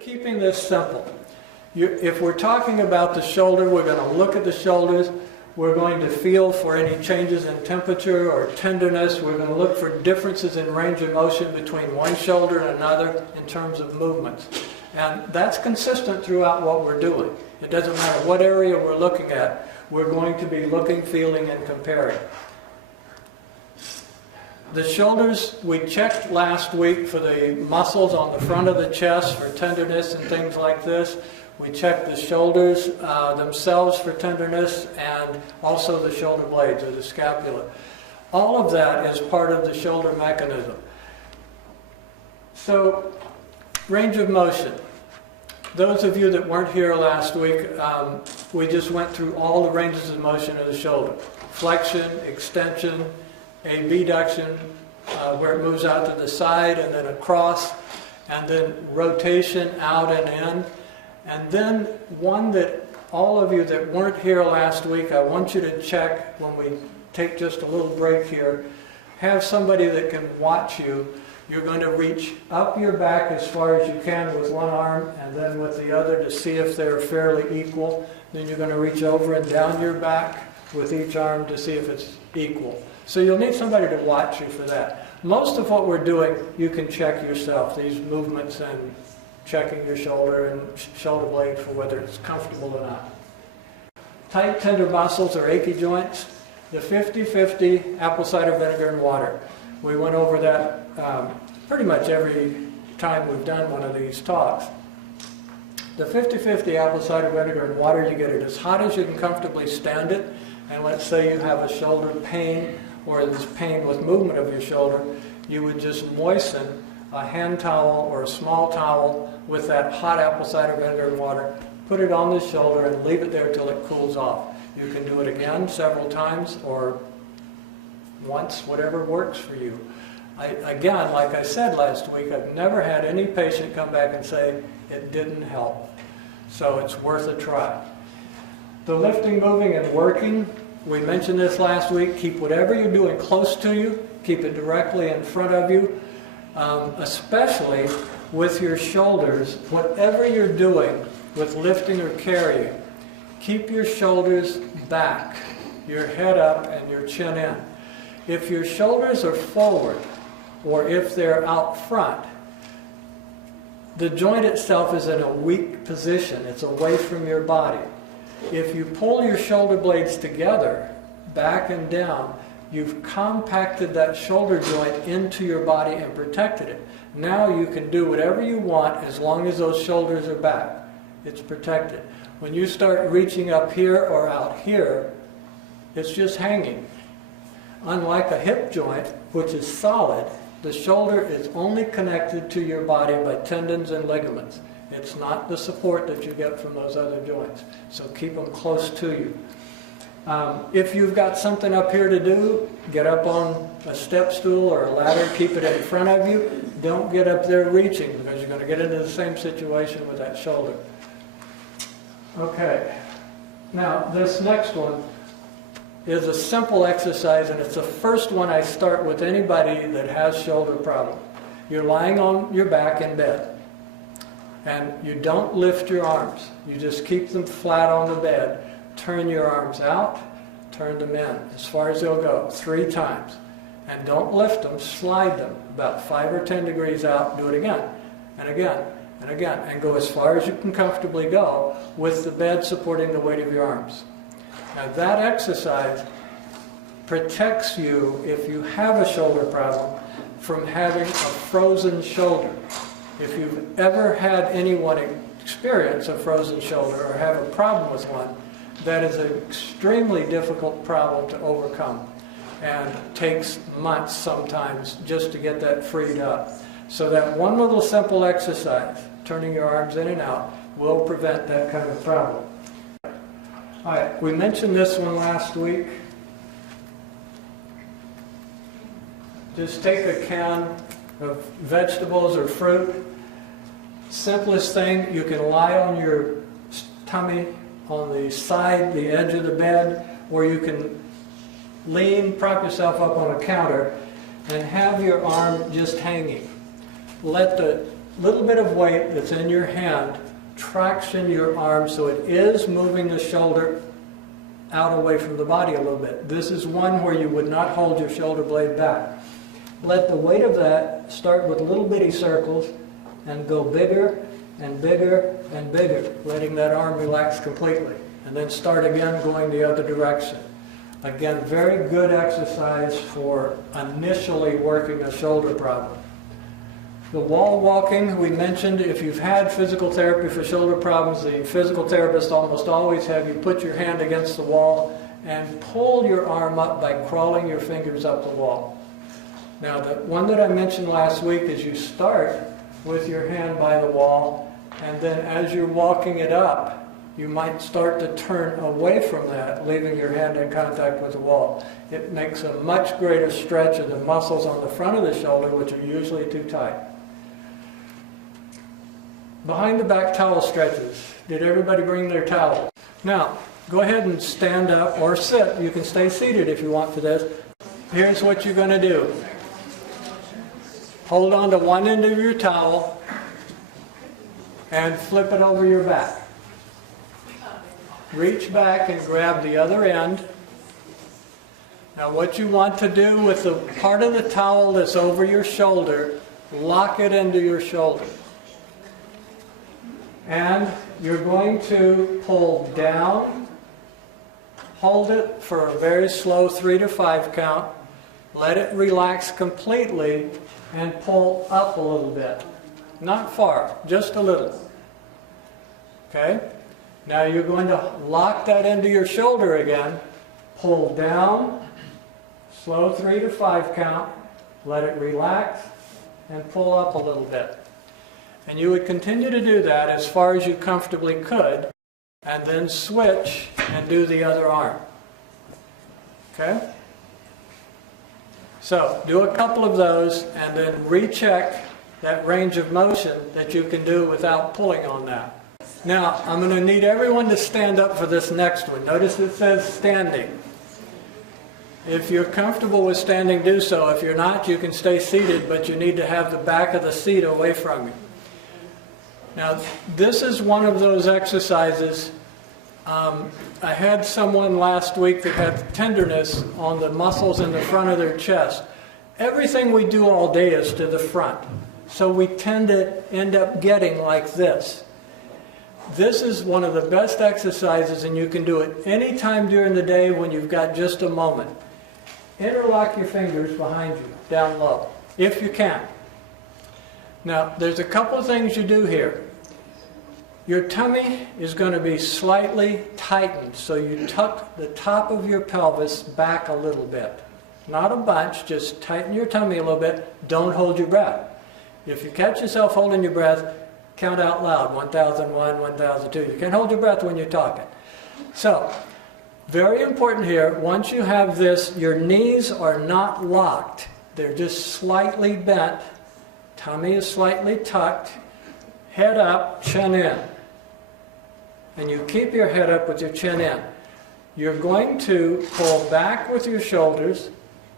Keeping this simple. If we're talking about the shoulder, we're going to look at the shoulders. We're going to feel for any changes in temperature or tenderness. We're going to look for differences in range of motion between one shoulder and another in terms of movements. And that's consistent throughout what we're doing. It doesn't matter what area we're looking at. We're going to be looking, feeling, and comparing. The shoulders, we checked last week for the muscles on the front of the chest for tenderness and things like this. We checked the shoulders themselves for tenderness and also the shoulder blades or the scapula. All of that is part of the shoulder mechanism. So, range of motion. Those of you that weren't here last week, we just went through all the ranges of motion of the shoulder. Flexion, extension, abduction, where it moves out to the side and then across, and then rotation out and in. And then one that all of you that weren't here last week, I want you to check when we take just a little break here. Have somebody that can watch you. You're going to reach up your back as far as you can with one arm and then with the other to see if they're fairly equal. Then you're going to reach over and down your back with each arm to see if it's equal. So you'll need somebody to watch you for that. Most of what we're doing, you can check yourself, these movements and checking your shoulder and shoulder blade for whether it's comfortable or not. Tight, tender muscles or achy joints, the 50-50 apple cider vinegar and water. We went over that pretty much every time we've done one of these talks. The 50-50 apple cider vinegar and water, you get it as hot as you can comfortably stand it. And let's say you have a shoulder pain or this pain with movement of your shoulder, you would just moisten a hand towel or a small towel with that hot apple cider vinegar and water, put it on the shoulder and leave it there till it cools off. You can do it again several times or once, whatever works for you. Again, like I said last week, I've never had any patient come back and say it didn't help. So it's worth a try. The lifting, moving, and working, we mentioned this last week. Keep whatever you're doing close to you. Keep it directly in front of you. Especially with your shoulders, whatever you're doing with lifting or carrying, keep your shoulders back, your head up and your chin in. If your shoulders are forward or if they're out front, the joint itself is in a weak position. It's away from your body. If you pull your shoulder blades together, back and down, you've compacted that shoulder joint into your body and protected it. Now you can do whatever you want as long as those shoulders are back. It's protected. When you start reaching up here or out here, it's just hanging. Unlike a hip joint, which is solid, the shoulder is only connected to your body by tendons and ligaments. It's not the support that you get from those other joints. So keep them close to you. If you've got something up here to do, get up on a step stool or a ladder, keep it in front of you. Don't get up there reaching because you're going to get into the same situation with that shoulder. Okay, now this next one is a simple exercise and it's the first one I start with anybody that has shoulder problem. You're lying on your back in bed and you don't lift your arms. You just keep them flat on the bed. Turn your arms out, turn them in, as far as they'll go, 3 times. And don't lift them, slide them about 5 or 10 degrees out, do it again, and again, and again, and go as far as you can comfortably go with the bed supporting the weight of your arms. Now that exercise protects you, if you have a shoulder problem, from having a frozen shoulder. If you've ever had anyone experience a frozen shoulder or have a problem with one, that is an extremely difficult problem to overcome and takes months sometimes just to get that freed up. So that one little simple exercise, turning your arms in and out, will prevent that kind of problem. All right, we mentioned this one last week. Just take a can of vegetables or fruit. Simplest thing, you can lie on your tummy on the side, the edge of the bed, or you can lean, prop yourself up on a counter and have your arm just hanging. Let the little bit of weight that's in your hand traction your arm so it is moving the shoulder out away from the body a little bit. This is one where you would not hold your shoulder blade back. Let the weight of that start with little bitty circles and go bigger and bigger and bigger, letting that arm relax completely. And then start again going the other direction. Again, very good exercise for initially working a shoulder problem. The wall walking, we mentioned, if you've had physical therapy for shoulder problems, the physical therapist almost always have you put your hand against the wall and pull your arm up by crawling your fingers up the wall. Now, the one that I mentioned last week is you start with your hand by the wall, and then as you're walking it up, you might start to turn away from that, leaving your hand in contact with the wall. It makes a much greater stretch of the muscles on the front of the shoulder, which are usually too tight. Behind the back towel stretches. Did everybody bring their towel? Now, go ahead and stand up or sit. You can stay seated if you want for this. Here's what you're going to do. Hold on to one end of your towel and flip it over your back. Reach back and grab the other end. Now what you want to do with the part of the towel that's over your shoulder, lock it into your shoulder. And you're going to pull down, hold it for a very slow 3 to 5 count, let it relax completely, and pull up a little bit. Not far, just a little. Okay? Now you're going to lock that into your shoulder again, pull down, slow 3 to 5 count, let it relax, and pull up a little bit. And you would continue to do that as far as you comfortably could, and then switch and do the other arm. Okay? So, do a couple of those, and then recheck that range of motion that you can do without pulling on that. Now, I'm going to need everyone to stand up for this next one. Notice it says standing. If you're comfortable with standing, do so. If you're not, you can stay seated, but you need to have the back of the seat away from you. Now, this is one of those exercises. I had someone last week that had tenderness on the muscles in the front of their chest. Everything we do all day is to the front. So we tend to end up getting like this. This is one of the best exercises, and you can do it any time during the day when you've got just a moment. Interlock your fingers behind you, down low, if you can. Now, there's a couple things you do here. Your tummy is going to be slightly tightened, so you tuck the top of your pelvis back a little bit. Not a bunch, just tighten your tummy a little bit. Don't hold your breath. If you catch yourself holding your breath, count out loud, 1001, 1002. You can't hold your breath when you're talking. So, very important here, once you have this, your knees are not locked. They're just slightly bent. Tummy is slightly tucked. Head up, chin in. And you keep your head up with your chin in. You're going to pull back with your shoulders,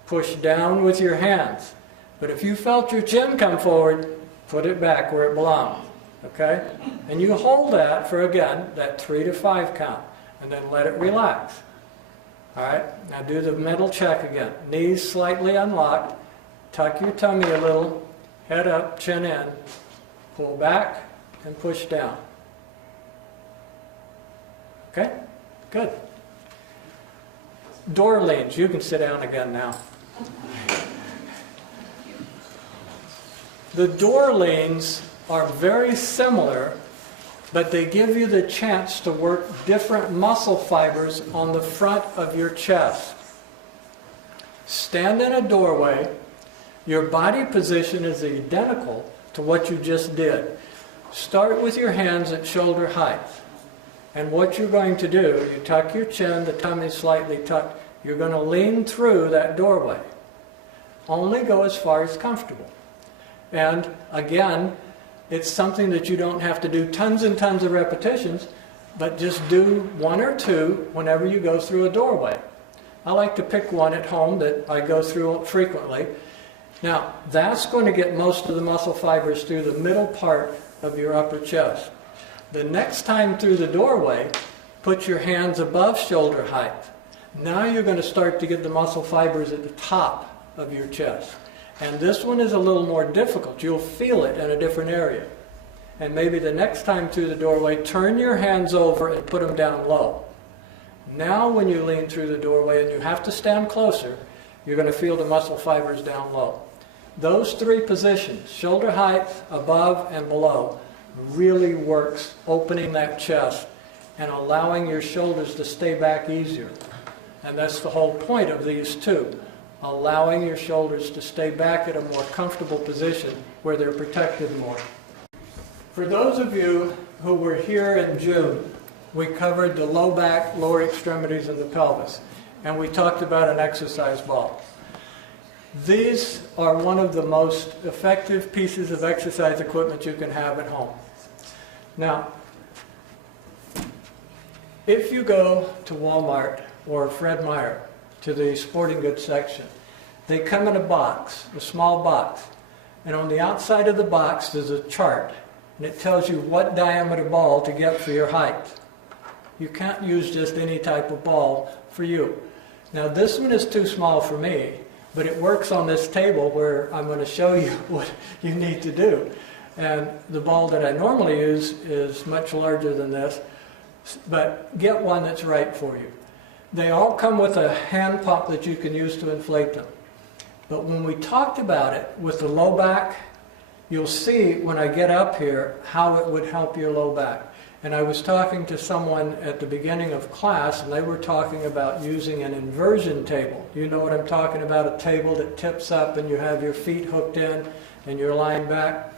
push down with your hands. But if you felt your chin come forward, put it back where it belongs. Okay? And you hold that for, again, that 3 to 5 count. And then let it relax. Alright? Now do the mental check again. Knees slightly unlocked. Tuck your tummy a little. Head up, chin in. Pull back and push down. Okay? Good. Door leans. You can sit down again now. The door leans are very similar, but they give you the chance to work different muscle fibers on the front of your chest. Stand in a doorway. Your body position is identical to what you just did. Start with your hands at shoulder height. And what you're going to do, you tuck your chin, the tummy slightly tucked, you're going to lean through that doorway. Only go as far as comfortable. And again, it's something that you don't have to do tons and tons of repetitions, but just do 1 or 2 whenever you go through a doorway. I like to pick one at home that I go through frequently. Now, that's going to get most of the muscle fibers through the middle part of your upper chest. The next time through the doorway, put your hands above shoulder height. Now you're going to start to get the muscle fibers at the top of your chest. And this one is a little more difficult. You'll feel it in a different area. And maybe the next time through the doorway, turn your hands over and put them down low. Now when you lean through the doorway and you have to stand closer, you're going to feel the muscle fibers down low. Those three positions, shoulder height, above, and below, really works opening that chest and allowing your shoulders to stay back easier. And that's the whole point of these two, allowing your shoulders to stay back at a more comfortable position where they're protected more. For those of you who were here in June, we covered the low back, lower extremities, and the pelvis, and we talked about an exercise ball. These are one of the most effective pieces of exercise equipment you can have at home. Now, if you go to Walmart or Fred Meyer to the sporting goods section, they come in a box, a small box, and on the outside of the box there's a chart, and it tells you what diameter ball to get for your height. You can't use just any type of ball for you. Now this one is too small for me, but it works on this table where I'm going to show you what you need to do. And the ball that I normally use is much larger than this, but get one that's right for you. They all come with a hand pump that you can use to inflate them. But when we talked about it with the low back, you'll see when I get up here how it would help your low back. And I was talking to someone at the beginning of class, and they were talking about using an inversion table. You know what I'm talking about, a table that tips up and you have your feet hooked in and you're lying back.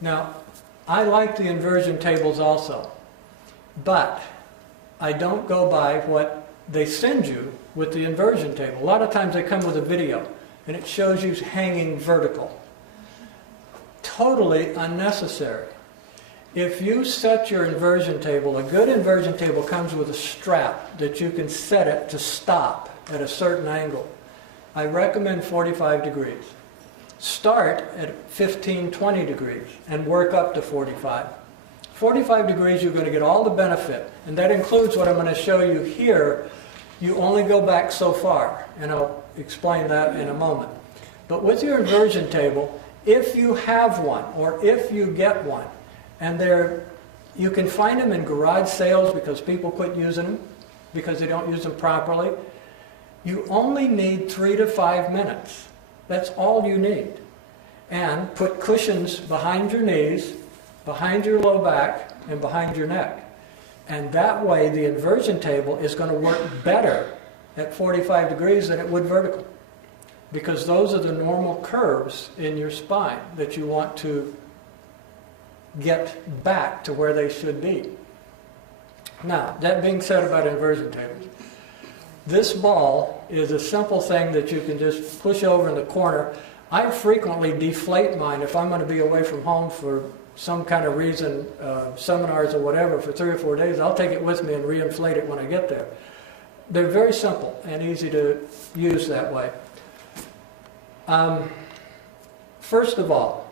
Now, I like the inversion tables also, but I don't go by what they send you with the inversion table. A lot of times they come with a video, and it shows you hanging vertical. Totally unnecessary. If you set your inversion table, a good inversion table comes with a strap that you can set it to stop at a certain angle. I recommend 45 degrees. Start at 15, 20 degrees and work up to 45. 45 degrees you're going to get all the benefit, and that includes what I'm going to show you here. You only go back so far, and I'll explain that in a moment. But with your inversion table, if you have one or if you get one, and you can find them in garage sales because people quit using them because they don't use them properly. You only need 3 to 5 minutes. That's all you need. And put cushions behind your knees, behind your low back, and behind your neck. And that way the inversion table is going to work better at 45 degrees than it would vertical. Because those are the normal curves in your spine that you want to get back to where they should be. Now, that being said about inversion tables, this ball is a simple thing that you can just push over in the corner. I frequently deflate mine if I'm going to be away from home for some kind of reason, seminars or whatever, for 3 or 4 days. I'll take it with me and re-inflate it when I get there. They're very simple and easy to use that way. First of all,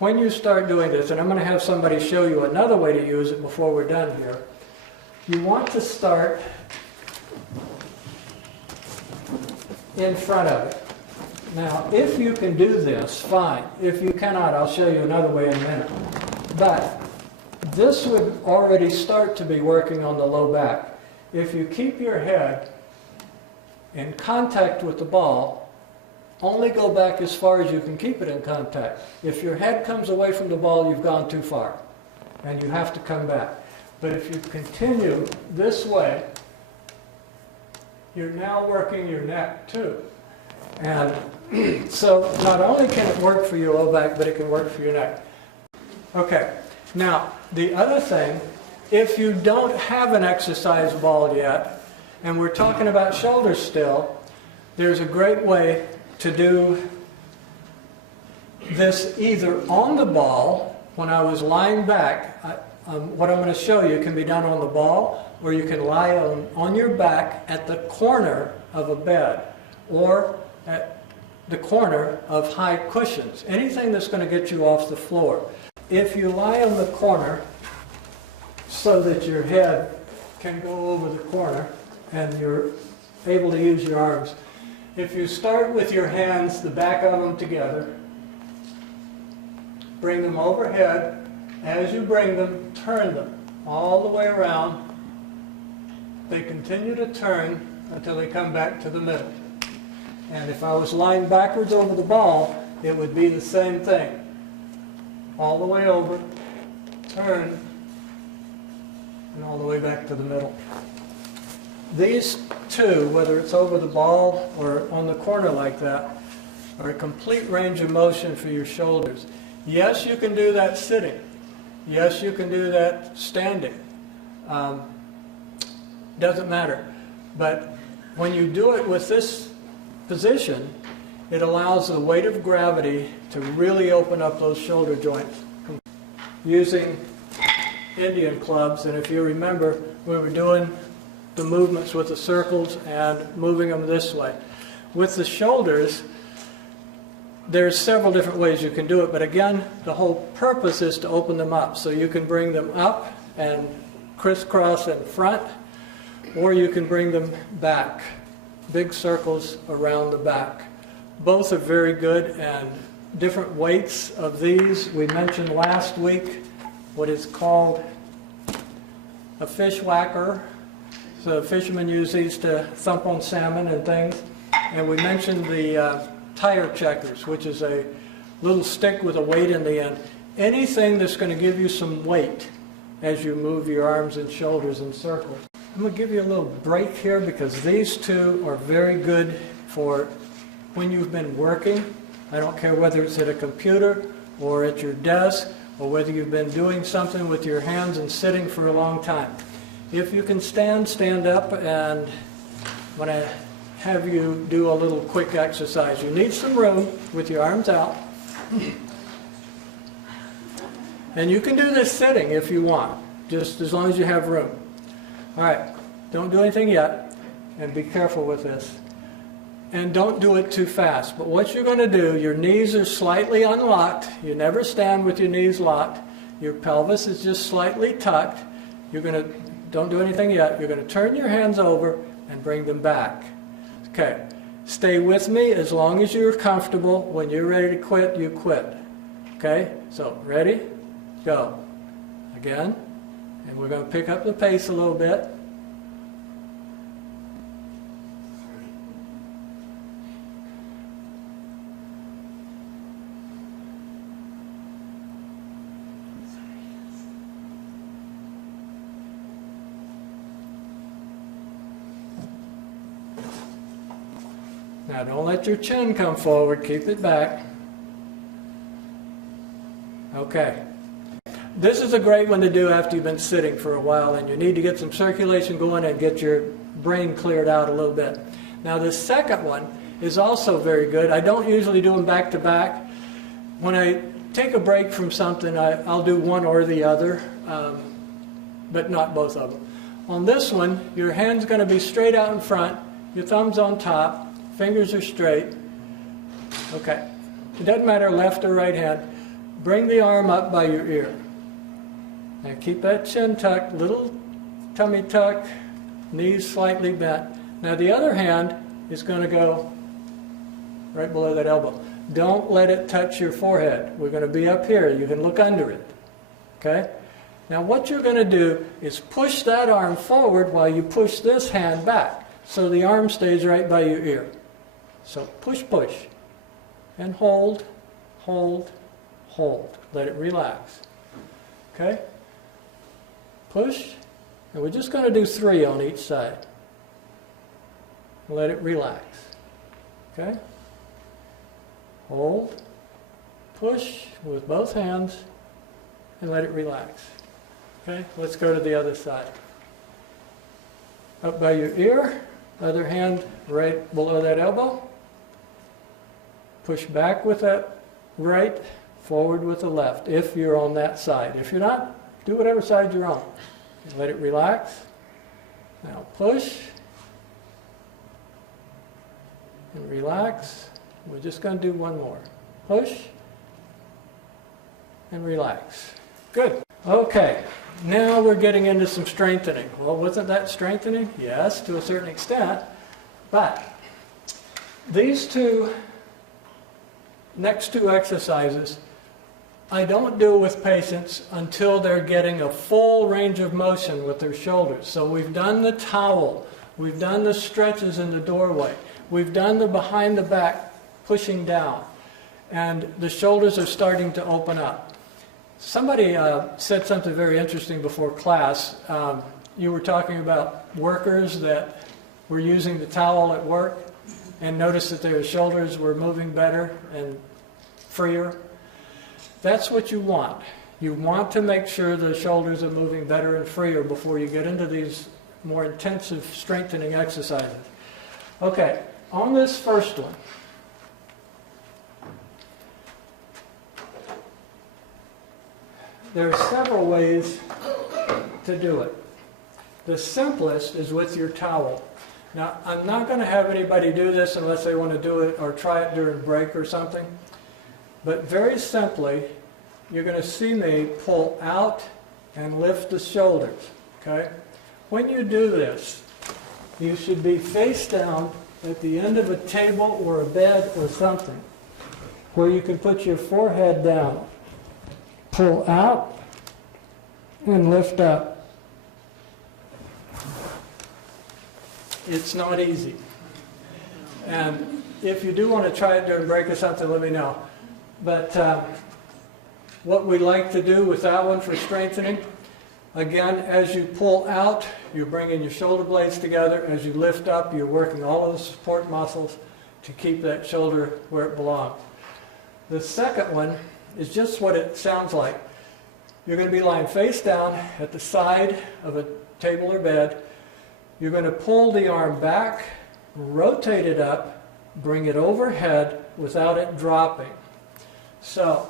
when you start doing this, and I'm going to have somebody show you another way to use it before we're done here, you want to start in front of it. Now, if you can do this, fine. If you cannot, I'll show you another way in a minute. But this would already start to be working on the low back. If you keep your head in contact with the ball, only go back as far as you can keep it in contact. If your head comes away from the ball, you've gone too far, and you have to come back. But if you continue this way, you're now working your neck too. And so not only can it work for your low back, but it can work for your neck. Okay, now the other thing, if you don't have an exercise ball yet, and we're talking about shoulders still, there's a great way to do this either on the ball. When I was lying back, what I'm going to show you can be done on the ball, or you can lie on your back at the corner of a bed, or at the corner of high cushions, anything that's going to get you off the floor. If you lie on the corner so that your head can go over the corner and you're able to use your arms, if you start with your hands, the back of them together, bring them overhead, as you bring them, turn them all the way around. They continue to turn until they come back to the middle. And if I was lying backwards over the ball, it would be the same thing. All the way over, turn, and all the way back to the middle. These two, whether it's over the ball or on the corner like that, are a complete range of motion for your shoulders. Yes, you can do that sitting. Yes, you can do that standing. Doesn't matter. But when you do it with this position, it allows the weight of gravity to really open up those shoulder joints. Using Indian clubs, and if you remember, we were doing the movements with the circles and moving them this way. With the shoulders, there's several different ways you can do it, but again, the whole purpose is to open them up. So you can bring them up and crisscross in front, or you can bring them back. Big circles around the back. Both are very good, and different weights of these. We mentioned last week what is called a fish whacker. So fishermen use these to thump on salmon and things. And we mentioned the tire checkers, which is a little stick with a weight in the end. Anything that's going to give you some weight as you move your arms and shoulders in circles. I'm going to give you a little break here because these two are very good for when you've been working. I don't care whether it's at a computer or at your desk or whether you've been doing something with your hands and sitting for a long time. If you can stand, stand up, and when I have you do a little quick exercise, you need some room with your arms out. And you can do this sitting if you want, just as long as you have room. All right, don't do anything yet, and be careful with this. And don't do it too fast. But what you're going to do, your knees are slightly unlocked. You never stand with your knees locked. Your pelvis is just slightly tucked. You're going to, don't do anything yet. You're going to turn your hands over and bring them back. Okay, stay with me as long as you're comfortable. When you're ready to quit, you quit. Okay, so ready? Go. Again. And we're going to pick up the pace a little bit. Now don't let your chin come forward, keep it back. Okay. This is a great one to do after you've been sitting for a while and you need to get some circulation going and get your brain cleared out a little bit. Now the second one is also very good. I don't usually do them back to back. When I take a break from something, I'll do one or the other, but not both of them. On this one, your hand's going to be straight out in front, your thumb's on top, fingers are straight. Okay. It doesn't matter left or right hand. Bring the arm up by your ear. Now keep that chin tucked, little tummy tuck, knees slightly bent. Now the other hand is going to go right below that elbow. Don't let it touch your forehead. We're going to be up here. You can look under it. Okay? Now what you're going to do is push that arm forward while you push this hand back. So the arm stays right by your ear. So push, push. And hold, hold, hold. Let it relax. Okay? Push. And we're just going to do 3 on each side. Let it relax. Okay? Hold. Push with both hands. And let it relax. Okay? Let's go to the other side. Up by your ear. Other hand right below that elbow. Push back with that right. Forward with the left, if you're on that side. If you're not, do whatever side you're on. Let it relax. Now push. And relax. We're just going to do one more. Push and relax. Good. Okay, now we're getting into some strengthening. Well, wasn't that strengthening? Yes, to a certain extent. But these next two exercises, I don't do with patients until they're getting a full range of motion with their shoulders. So we've done the towel, we've done the stretches in the doorway, we've done the behind the back pushing down, and the shoulders are starting to open up. Somebody said something very interesting before class. You were talking about workers that were using the towel at work and noticed that their shoulders were moving better and freer. That's what you want. You want to make sure the shoulders are moving better and freer before you get into these more intensive strengthening exercises. Okay, on this first one, there are several ways to do it. The simplest is with your towel. Now, I'm not going to have anybody do this unless they want to do it or try it during break or something. But very simply, you're going to see me pull out and lift the shoulders. Okay? When you do this, you should be face down at the end of a table or a bed or something where you can put your forehead down. Pull out and lift up. It's not easy. And if you do want to try it during break or something, let me know. But what we like to do with that one for strengthening, again, as you pull out, you're bringing your shoulder blades together. As you lift up, you're working all of the support muscles to keep that shoulder where it belongs. The second one is just what it sounds like. You're going to be lying face down at the side of a table or bed. You're going to pull the arm back, rotate it up, bring it overhead without it dropping. So,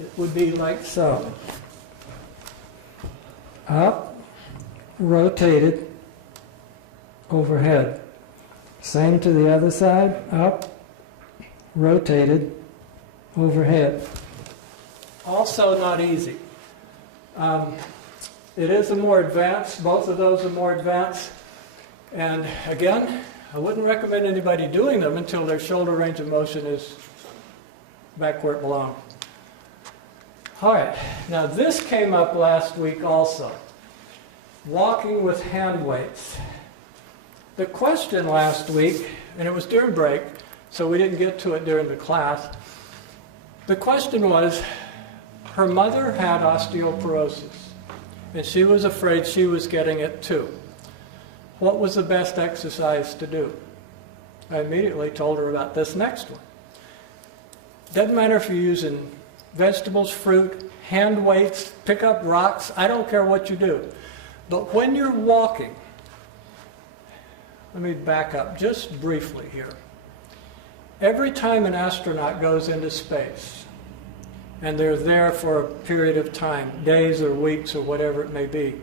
it would be like so. Up, rotated, overhead. Same to the other side. Up, rotated, overhead. Also not easy. It is a more advanced, both of those are more advanced. And again, I wouldn't recommend anybody doing them until their shoulder range of motion is back where it belongs. All right, now this came up last week also. Walking with hand weights. The question last week, and it was during break, so we didn't get to it during the class. The question was, her mother had osteoporosis, and she was afraid she was getting it too. What was the best exercise to do? I immediately told her about this next one. Doesn't matter if you're using vegetables, fruit, hand weights, pick up rocks, I don't care what you do. But when you're walking, let me back up just briefly here. Every time an astronaut goes into space, and they're there for a period of time, days or weeks or whatever it may be,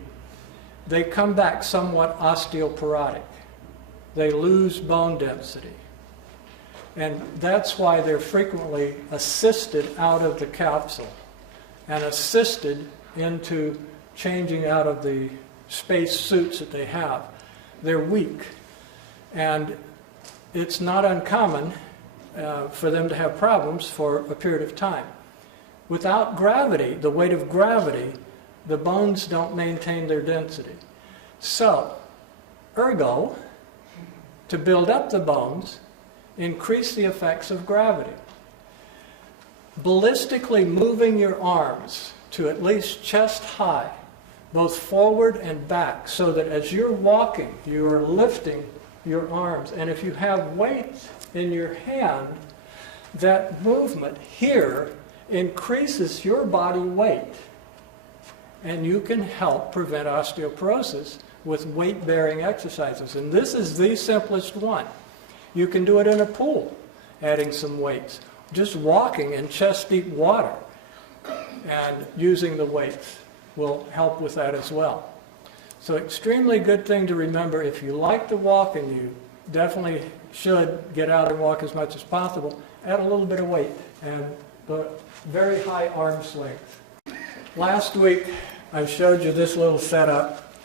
they come back somewhat osteoporotic. They lose bone density. And that's why they're frequently assisted out of the capsule and assisted into changing out of the space suits that they have. They're weak. And it's not uncommon for them to have problems for a period of time. Without gravity, the weight of gravity, the bones don't maintain their density. So, ergo, to build up the bones, increase the effects of gravity. Ballistically moving your arms to at least chest high, both forward and back, so that as you're walking, you are lifting your arms. And if you have weight in your hand, that movement here increases your body weight. And you can help prevent osteoporosis with weight-bearing exercises. And this is the simplest one. You can do it in a pool, adding some weights. Just walking in chest-deep water and using the weights will help with that as well. So extremely good thing to remember. If you like to walk and you definitely should get out and walk as much as possible. Add a little bit of weight and the very high arm swings. Last week I showed you this little setup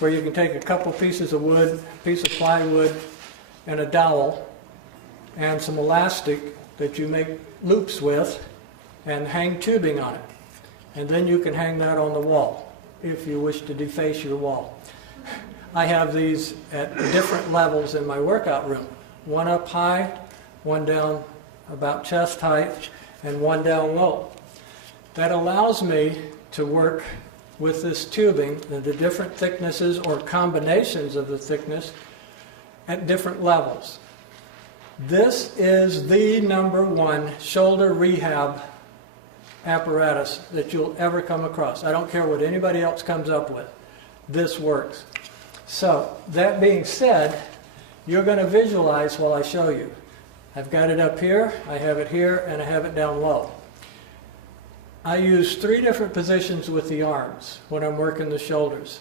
where you can take a couple pieces of wood, a piece of plywood, and a dowel, and some elastic that you make loops with, and hang tubing on it. And then you can hang that on the wall if you wish to deface your wall. I have these at different levels in my workout room. One up high, one down about chest height, and one down low. That allows me to work with this tubing and the different thicknesses or combinations of the thickness at different levels. This is the #1 shoulder rehab apparatus that you'll ever come across. I don't care what anybody else comes up with. This works. So, that being said, you're going to visualize while I show you. I've got it up here, I have it here, and I have it down low. I use 3 different positions with the arms when I'm working the shoulders.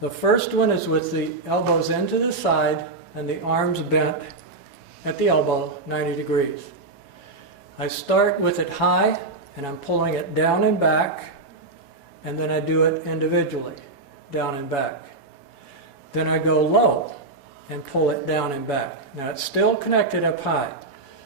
The first one is with the elbows into the side and the arms bent at the elbow 90 degrees. I start with it high and I'm pulling it down and back, and then I do it individually, down and back. Then I go low and pull it down and back. Now it's still connected up high,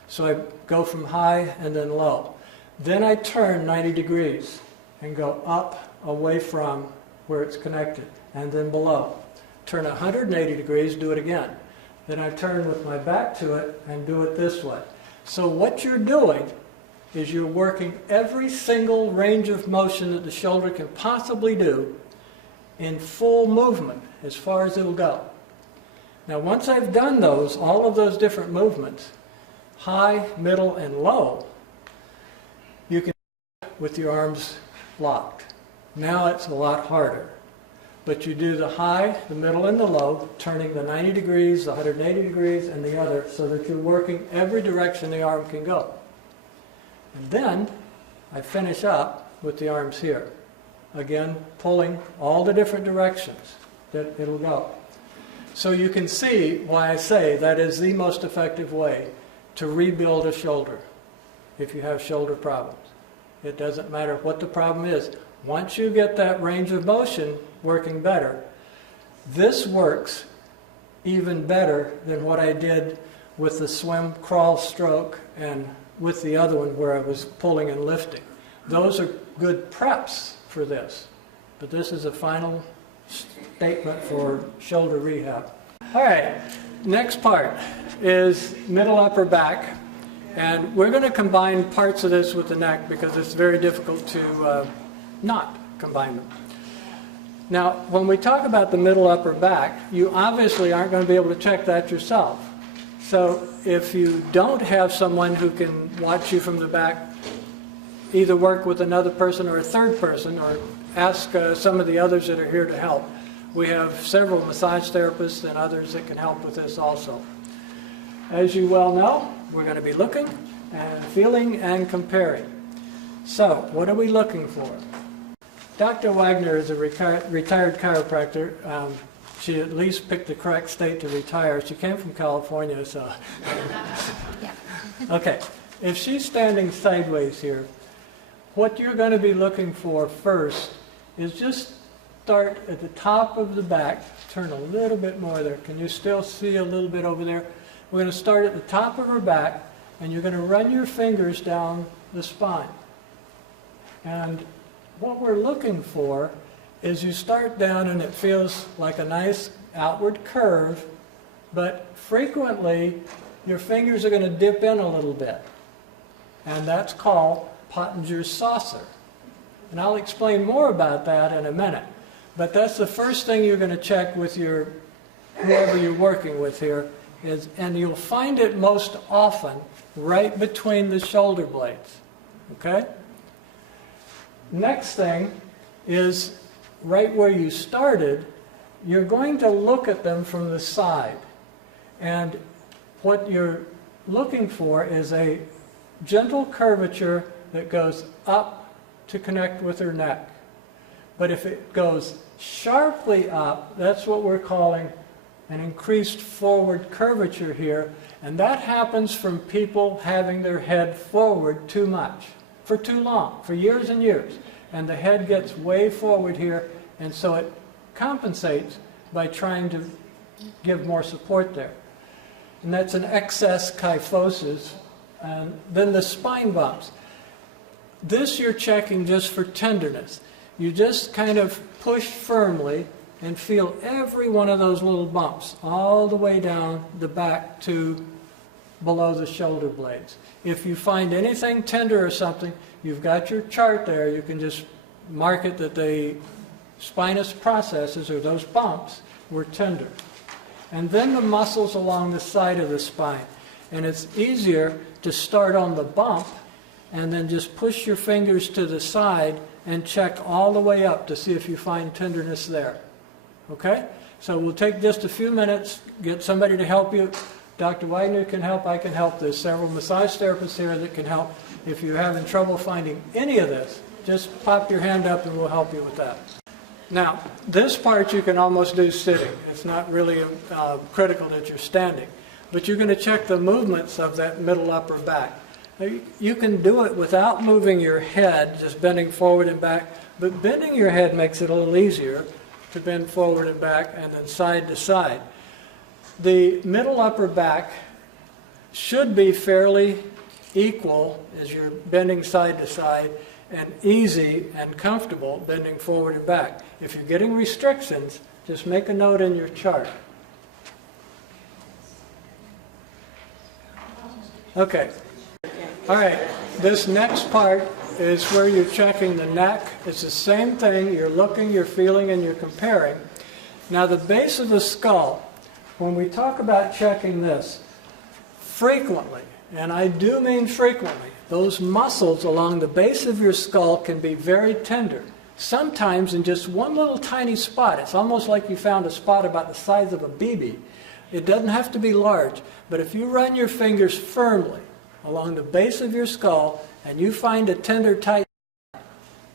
so I go from high and then low. Then I turn 90 degrees and go up away from where it's connected, and then below. Turn 180 degrees, do it again. Then I turn with my back to it and do it this way. So what you're doing is you're working every single range of motion that the shoulder can possibly do in full movement as far as it'll go. Now once I've done those, all of those different movements, high, middle, and low, you can do it with your arms locked. Now it's a lot harder. But you do the high, the middle, and the low, turning the 90 degrees, the 180 degrees, and the other, so that you're working every direction the arm can go. And then I finish up with the arms here. Again, pulling all the different directions that it'll go. So you can see why I say that is the most effective way to rebuild a shoulder if you have shoulder problems. It doesn't matter what the problem is. Once you get that range of motion working better, this works even better than what I did with the swim, crawl, stroke, and with the other one where I was pulling and lifting. Those are good preps for this, but this is a final statement for shoulder rehab. All right, next part is middle upper back, and we're going to combine parts of this with the neck because it's very difficult to not combine them. Now, when we talk about the middle upper back, you obviously aren't going to be able to check that yourself. So if you don't have someone who can watch you from the back, either work with another person or a third person, or ask some of the others that are here to help. We have several massage therapists and others that can help with this also. As you well know, we're going to be looking and feeling and comparing. So, what are we looking for? Dr. Wagner is a retired chiropractor. She at least picked the correct state to retire. She came from California, so. Yeah. Okay, if she's standing sideways here, what you're going to be looking for first is just start at the top of the back, turn a little bit more there. Can you still see a little bit over there? We're going to start at the top of her back, and you're going to run your fingers down the spine. And what we're looking for is you start down and it feels like a nice outward curve, but frequently your fingers are going to dip in a little bit. And that's called Pottenger's saucer. And I'll explain more about that in a minute. But that's the first thing you're going to check with your whoever you're working with here is, and you'll find it most often right between the shoulder blades. Okay? Next thing is right where you started, you're going to look at them from the side. And what you're looking for is a gentle curvature that goes up to connect with her neck. But if it goes sharply up, that's what we're calling an increased forward curvature here, and that happens from people having their head forward too much, for too long, for years and years. And the head gets way forward here, and so it compensates by trying to give more support there. And that's an excess kyphosis. And then the spine bumps. This you're checking just for tenderness. You just kind of push firmly and feel every one of those little bumps all the way down the back to below the shoulder blades. If you find anything tender or something, you've got your chart there. You can just mark it that the spinous processes, or those bumps, were tender. And then the muscles along the side of the spine. And it's easier to start on the bump and then just push your fingers to the side and check all the way up to see if you find tenderness there. Okay? So we'll take just a few minutes, get somebody to help you. Dr. Widener can help, I can help. There's several massage therapists here that can help. If you're having trouble finding any of this, just pop your hand up and we'll help you with that. Now, this part you can almost do sitting. It's not really critical that you're standing. But you're going to check the movements of that middle upper back. You can do it without moving your head, just bending forward and back. But bending your head makes it a little easier to bend forward and back and then side to side. The middle upper back should be fairly equal as you're bending side to side, and easy and comfortable bending forward and back. If you're getting restrictions, just make a note in your chart. Okay. All right. This next part is where you're checking the neck. It's the same thing. You're looking, you're feeling, and you're comparing. Now the base of the skull, when we talk about checking this, frequently, and I do mean frequently, those muscles along the base of your skull can be very tender. Sometimes in just one little tiny spot. It's almost like you found a spot about the size of a BB. It doesn't have to be large, but if you run your fingers firmly along the base of your skull and you find a tender, tight,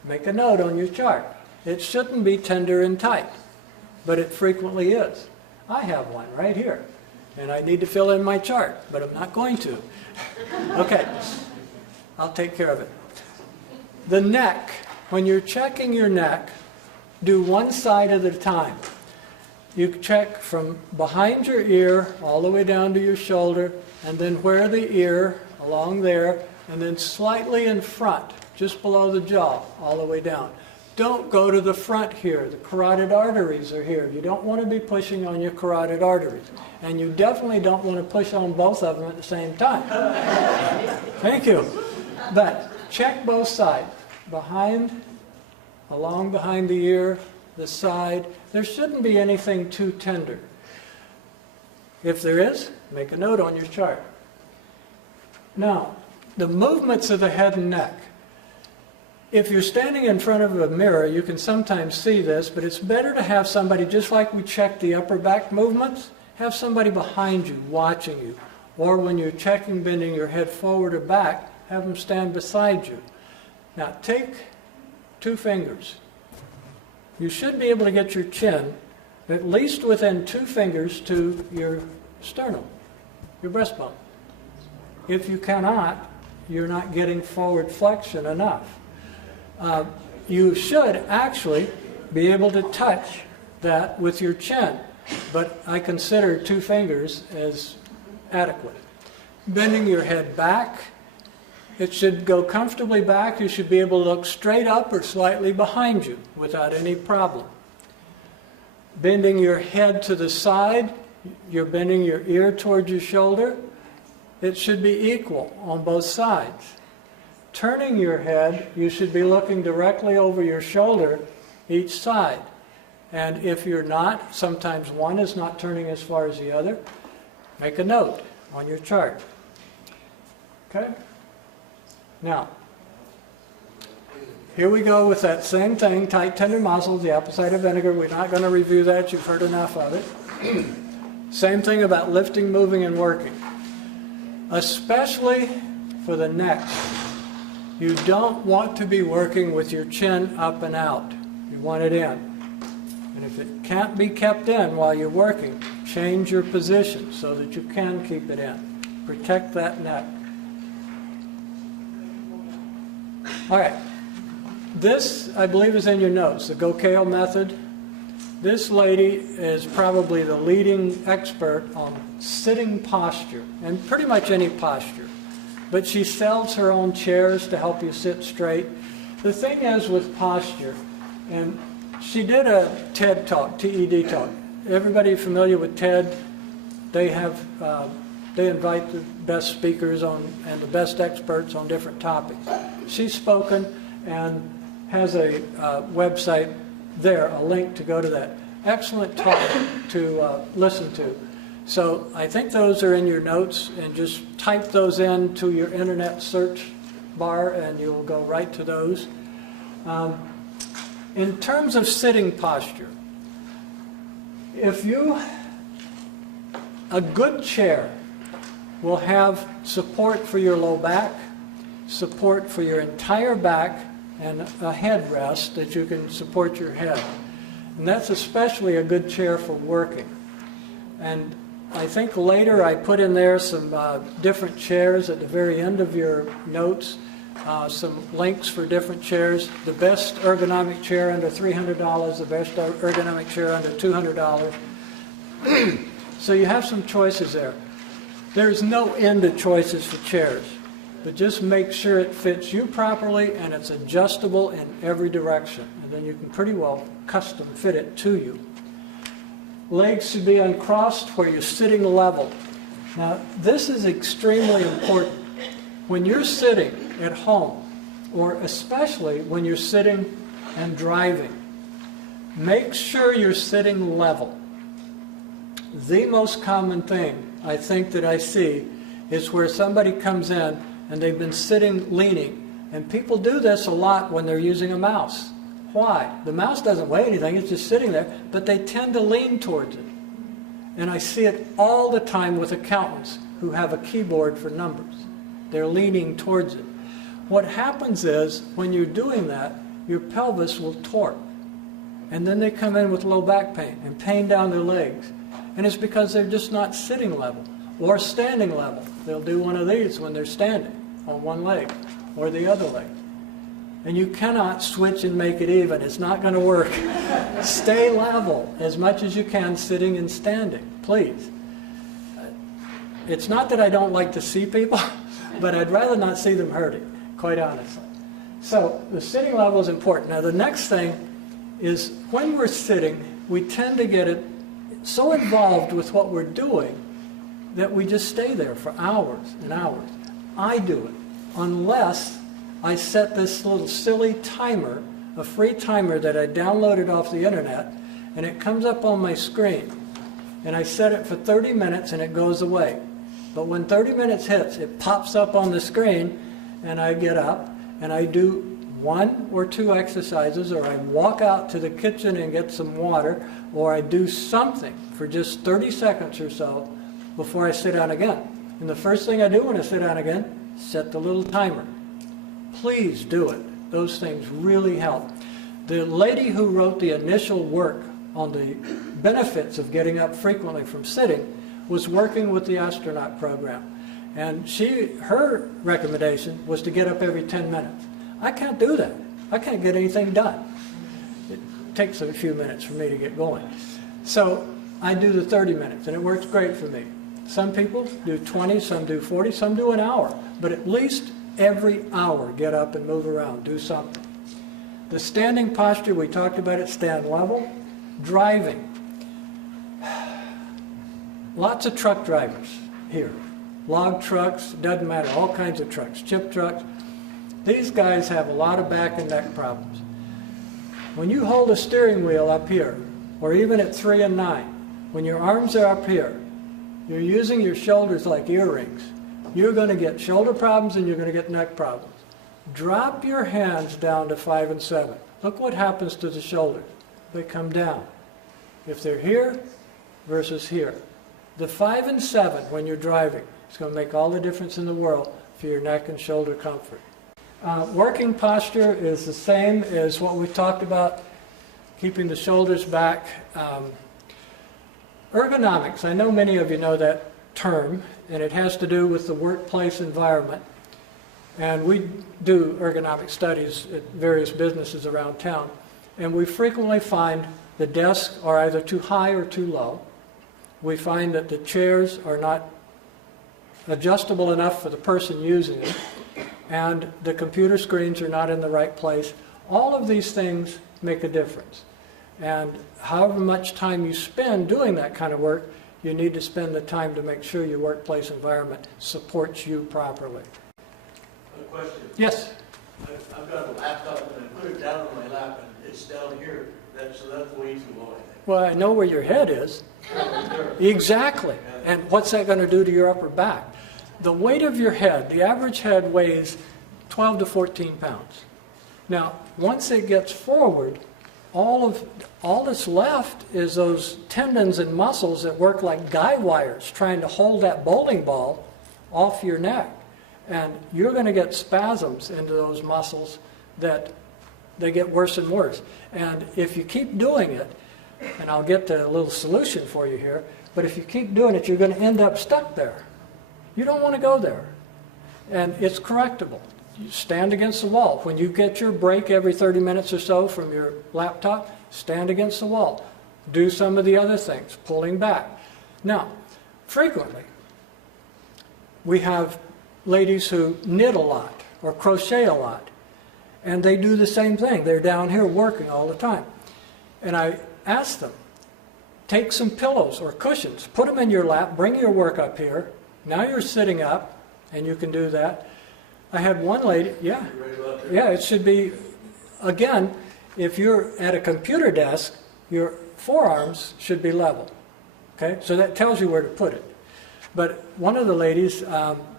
make a note on your chart. It shouldn't be tender and tight, but it frequently is. I have one right here, and I need to fill in my chart, but I'm not going to. Okay. I'll take care of it. The neck, when you're checking your neck, do one side at a time. You check from behind your ear all the way down to your shoulder, and then where the ear, along there, and then slightly in front, just below the jaw, all the way down. Don't go to the front here. The carotid arteries are here. You don't want to be pushing on your carotid arteries. And you definitely don't want to push on both of them at the same time. Thank you. But check both sides. Behind, along behind the ear, the side. There shouldn't be anything too tender. If there is, make a note on your chart. Now, the movements of the head and neck. If you're standing in front of a mirror, you can sometimes see this, but it's better to have somebody, just like we check the upper back movements, have somebody behind you, watching you. Or when you're checking bending your head forward or back, have them stand beside you. Now take 2 fingers. You should be able to get your chin at least within 2 fingers to your sternum, your breastbone. If you cannot, you're not getting forward flexion enough. You should actually be able to touch that with your chin, but I consider 2 fingers as adequate. Bending your head back, it should go comfortably back. You should be able to look straight up or slightly behind you without any problem. Bending your head to the side, you're bending your ear towards your shoulder. It should be equal on both sides. Turning your head, you should be looking directly over your shoulder each side. And if you're not, sometimes one is not turning as far as the other, make a note on your chart. Okay? Now, here we go with that same thing, tight, tender muscles, the apple cider vinegar. We're not going to review that. You've heard enough of it. Same thing about lifting, moving, and working. Especially for the neck. You don't want to be working with your chin up and out. You want it in. And if it can't be kept in while you're working, change your position so that you can keep it in. Protect that neck. All right. This, I believe, is in your notes, the Gokhale Method. This lady is probably the leading expert on sitting posture, and pretty much any posture. But she sells her own chairs to help you sit straight. The thing is with posture, and she did a TED Talk, TED Talk. Everybody familiar with TED? They have, they invite the best speakers on and the best experts on different topics. She's spoken and has a website there, a link to go to that. Excellent talk to listen to. So I think those are in your notes, and just type those into your internet search bar and you'll go right to those. In terms of sitting posture, a good chair will have support for your low back, support for your entire back, and a headrest that you can support your head. And that's especially a good chair for working. And I think later I put in there some different chairs at the very end of your notes, some links for different chairs. The best ergonomic chair under $300, the best ergonomic chair under $200. So you have some choices there. There's no end to choices for chairs, but just make sure it fits you properly and it's adjustable in every direction. And then you can pretty well custom fit it to you. Legs should be uncrossed where you're sitting level. Now, this is extremely important. When you're sitting at home, or especially when you're sitting and driving, make sure you're sitting level. The most common thing I think that I see is where somebody comes in and they've been sitting leaning. And people do this a lot when they're using a mouse. Why? The mouse doesn't weigh anything, it's just sitting there, but they tend to lean towards it. And I see it all the time with accountants who have a keyboard for numbers. They're leaning towards it. What happens is, when you're doing that, your pelvis will torque. And then they come in with low back pain and pain down their legs. And it's because they're just not sitting level or standing level. They'll do one of these when they're standing on one leg or the other leg. And you cannot switch and make it even. It's not going to work. Stay level as much as you can sitting and standing, please. It's not that I don't like to see people, but I'd rather not see them hurting, quite honestly. So the sitting level is important. Now the next thing is, when we're sitting, we tend to get it so involved with what we're doing that we just stay there for hours and hours. I do it unless I set this little silly timer, a free timer that I downloaded off the internet, and it comes up on my screen. And I set it for 30 minutes and it goes away. But when 30 minutes hits, it pops up on the screen, and I get up and I do 1 or 2 exercises, or I walk out to the kitchen and get some water, or I do something for just 30 seconds or so before I sit down again. And the first thing I do when I sit down again, set the little timer. Please do it. Those things really help. The lady who wrote the initial work on the benefits of getting up frequently from sitting was working with the astronaut program. And her recommendation was to get up every 10 minutes. I can't do that. I can't get anything done. It takes a few minutes for me to get going. So I do the 30 minutes, and it works great for me. Some people do 20, some do 40, some do an hour. But at least every hour, get up and move around, do something. The standing posture, we talked about it, stand level. Driving. Lots of truck drivers here. Log trucks, doesn't matter, all kinds of trucks, chip trucks. These guys have a lot of back and neck problems. When you hold a steering wheel up here, or even at 3 and 9, when your arms are up here, you're using your shoulders like earrings. You're going to get shoulder problems and you're going to get neck problems. Drop your hands down to 5 and 7. Look what happens to the shoulders. They come down. If they're here versus here. The 5 and 7 when you're driving, it's going to make all the difference in the world for your neck and shoulder comfort. Working posture is the same as what we talked about. keeping the shoulders back. Ergonomics, I know many of you know that term, and it has to do with the workplace environment. And we do ergonomic studies at various businesses around town, and we frequently find the desks are either too high or too low. We find that the chairs are not adjustable enough for the person using it, and the computer screens are not in the right place. All of these things make a difference. And however much time you spend doing that kind of work, you need to spend the time to make sure your workplace environment supports you properly. A question. Yes? I've got a laptop and I put it down on my lap and it's down here. So that's way too low, I think. Well, I know where your head is. Exactly. And what's that going to do to your upper back? The weight of your head, the average head weighs 12 to 14 pounds. Now, once it gets forward, all that's left is those tendons and muscles that work like guy wires trying to hold that bowling ball off your neck. And you're going to get spasms into those muscles that they get worse and worse. And if you keep doing it, and I'll get to a little solution for you here, but if you keep doing it, you're going to end up stuck there. You don't want to go there. And it's correctable. You stand against the wall. When you get your break every 30 minutes or so from your laptop, stand against the wall. Do some of the other things, pulling back. Now, frequently, we have ladies who knit a lot or crochet a lot, and they do the same thing. They're down here working all the time. And I ask them, take some pillows or cushions, put them in your lap, bring your work up here. Now you're sitting up, and you can do that. I had one lady, yeah, it should be, again, if you're at a computer desk, your forearms should be level, okay? So that tells you where to put it. But one of the ladies,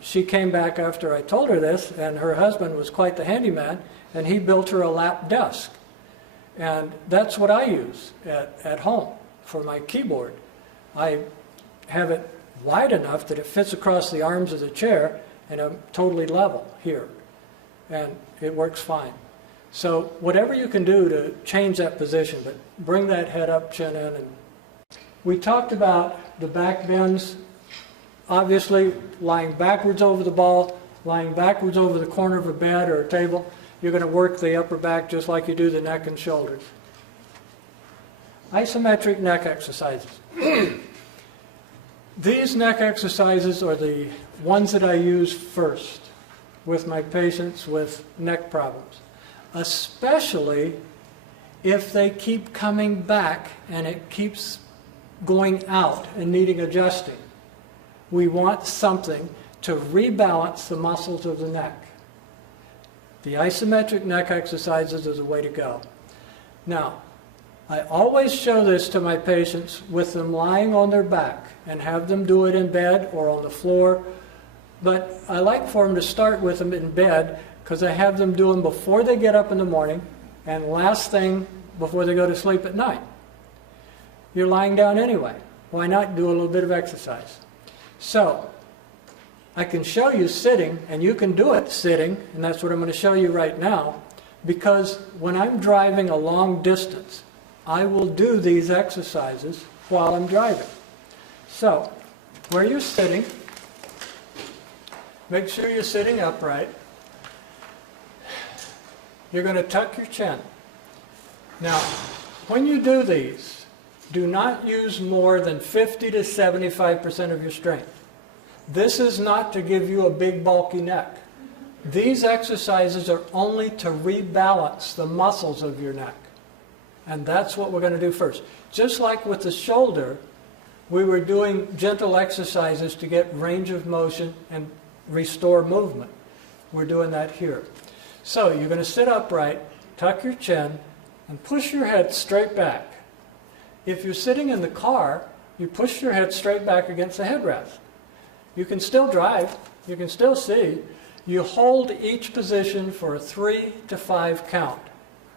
she came back after I told her this, and her husband was quite the handyman, and he built her a lap desk. And that's what I use at home for my keyboard. I have it wide enough that it fits across the arms of the chair, and I'm totally level here. And it works fine. So whatever you can do to change that position, but bring that head up, chin in. And we talked about the back bends, obviously lying backwards over the ball, lying backwards over the corner of a bed or a table. You're going to work the upper back just like you do the neck and shoulders. Isometric neck exercises. These neck exercises are the ones that I use first with my patients with neck problems, especially if they keep coming back and it keeps going out and needing adjusting. We want something to rebalance the muscles of the neck. The isometric neck exercises is the way to go. Now, I always show this to my patients with them lying on their back and have them do it in bed or on the floor. But I like for them to start with them in bed because I have them do them before they get up in the morning and last thing before they go to sleep at night. You're lying down anyway. Why not do a little bit of exercise? So, I can show you sitting, and you can do it sitting, and that's what I'm going to show you right now, because when I'm driving a long distance, I will do these exercises while I'm driving. So, where you're sitting, make sure you're sitting upright. You're going to tuck your chin. Now, when you do these, do not use more than 50 to 75% of your strength. This is not to give you a big bulky neck. These exercises are only to rebalance the muscles of your neck. And that's what we're going to do first. Just like with the shoulder, we were doing gentle exercises to get range of motion and restore movement. We're doing that here. So you're going to sit upright, tuck your chin, and push your head straight back. If you're sitting in the car, you push your head straight back against the headrest. You can still drive, you can still see. You hold each position for a 3 to 5 count.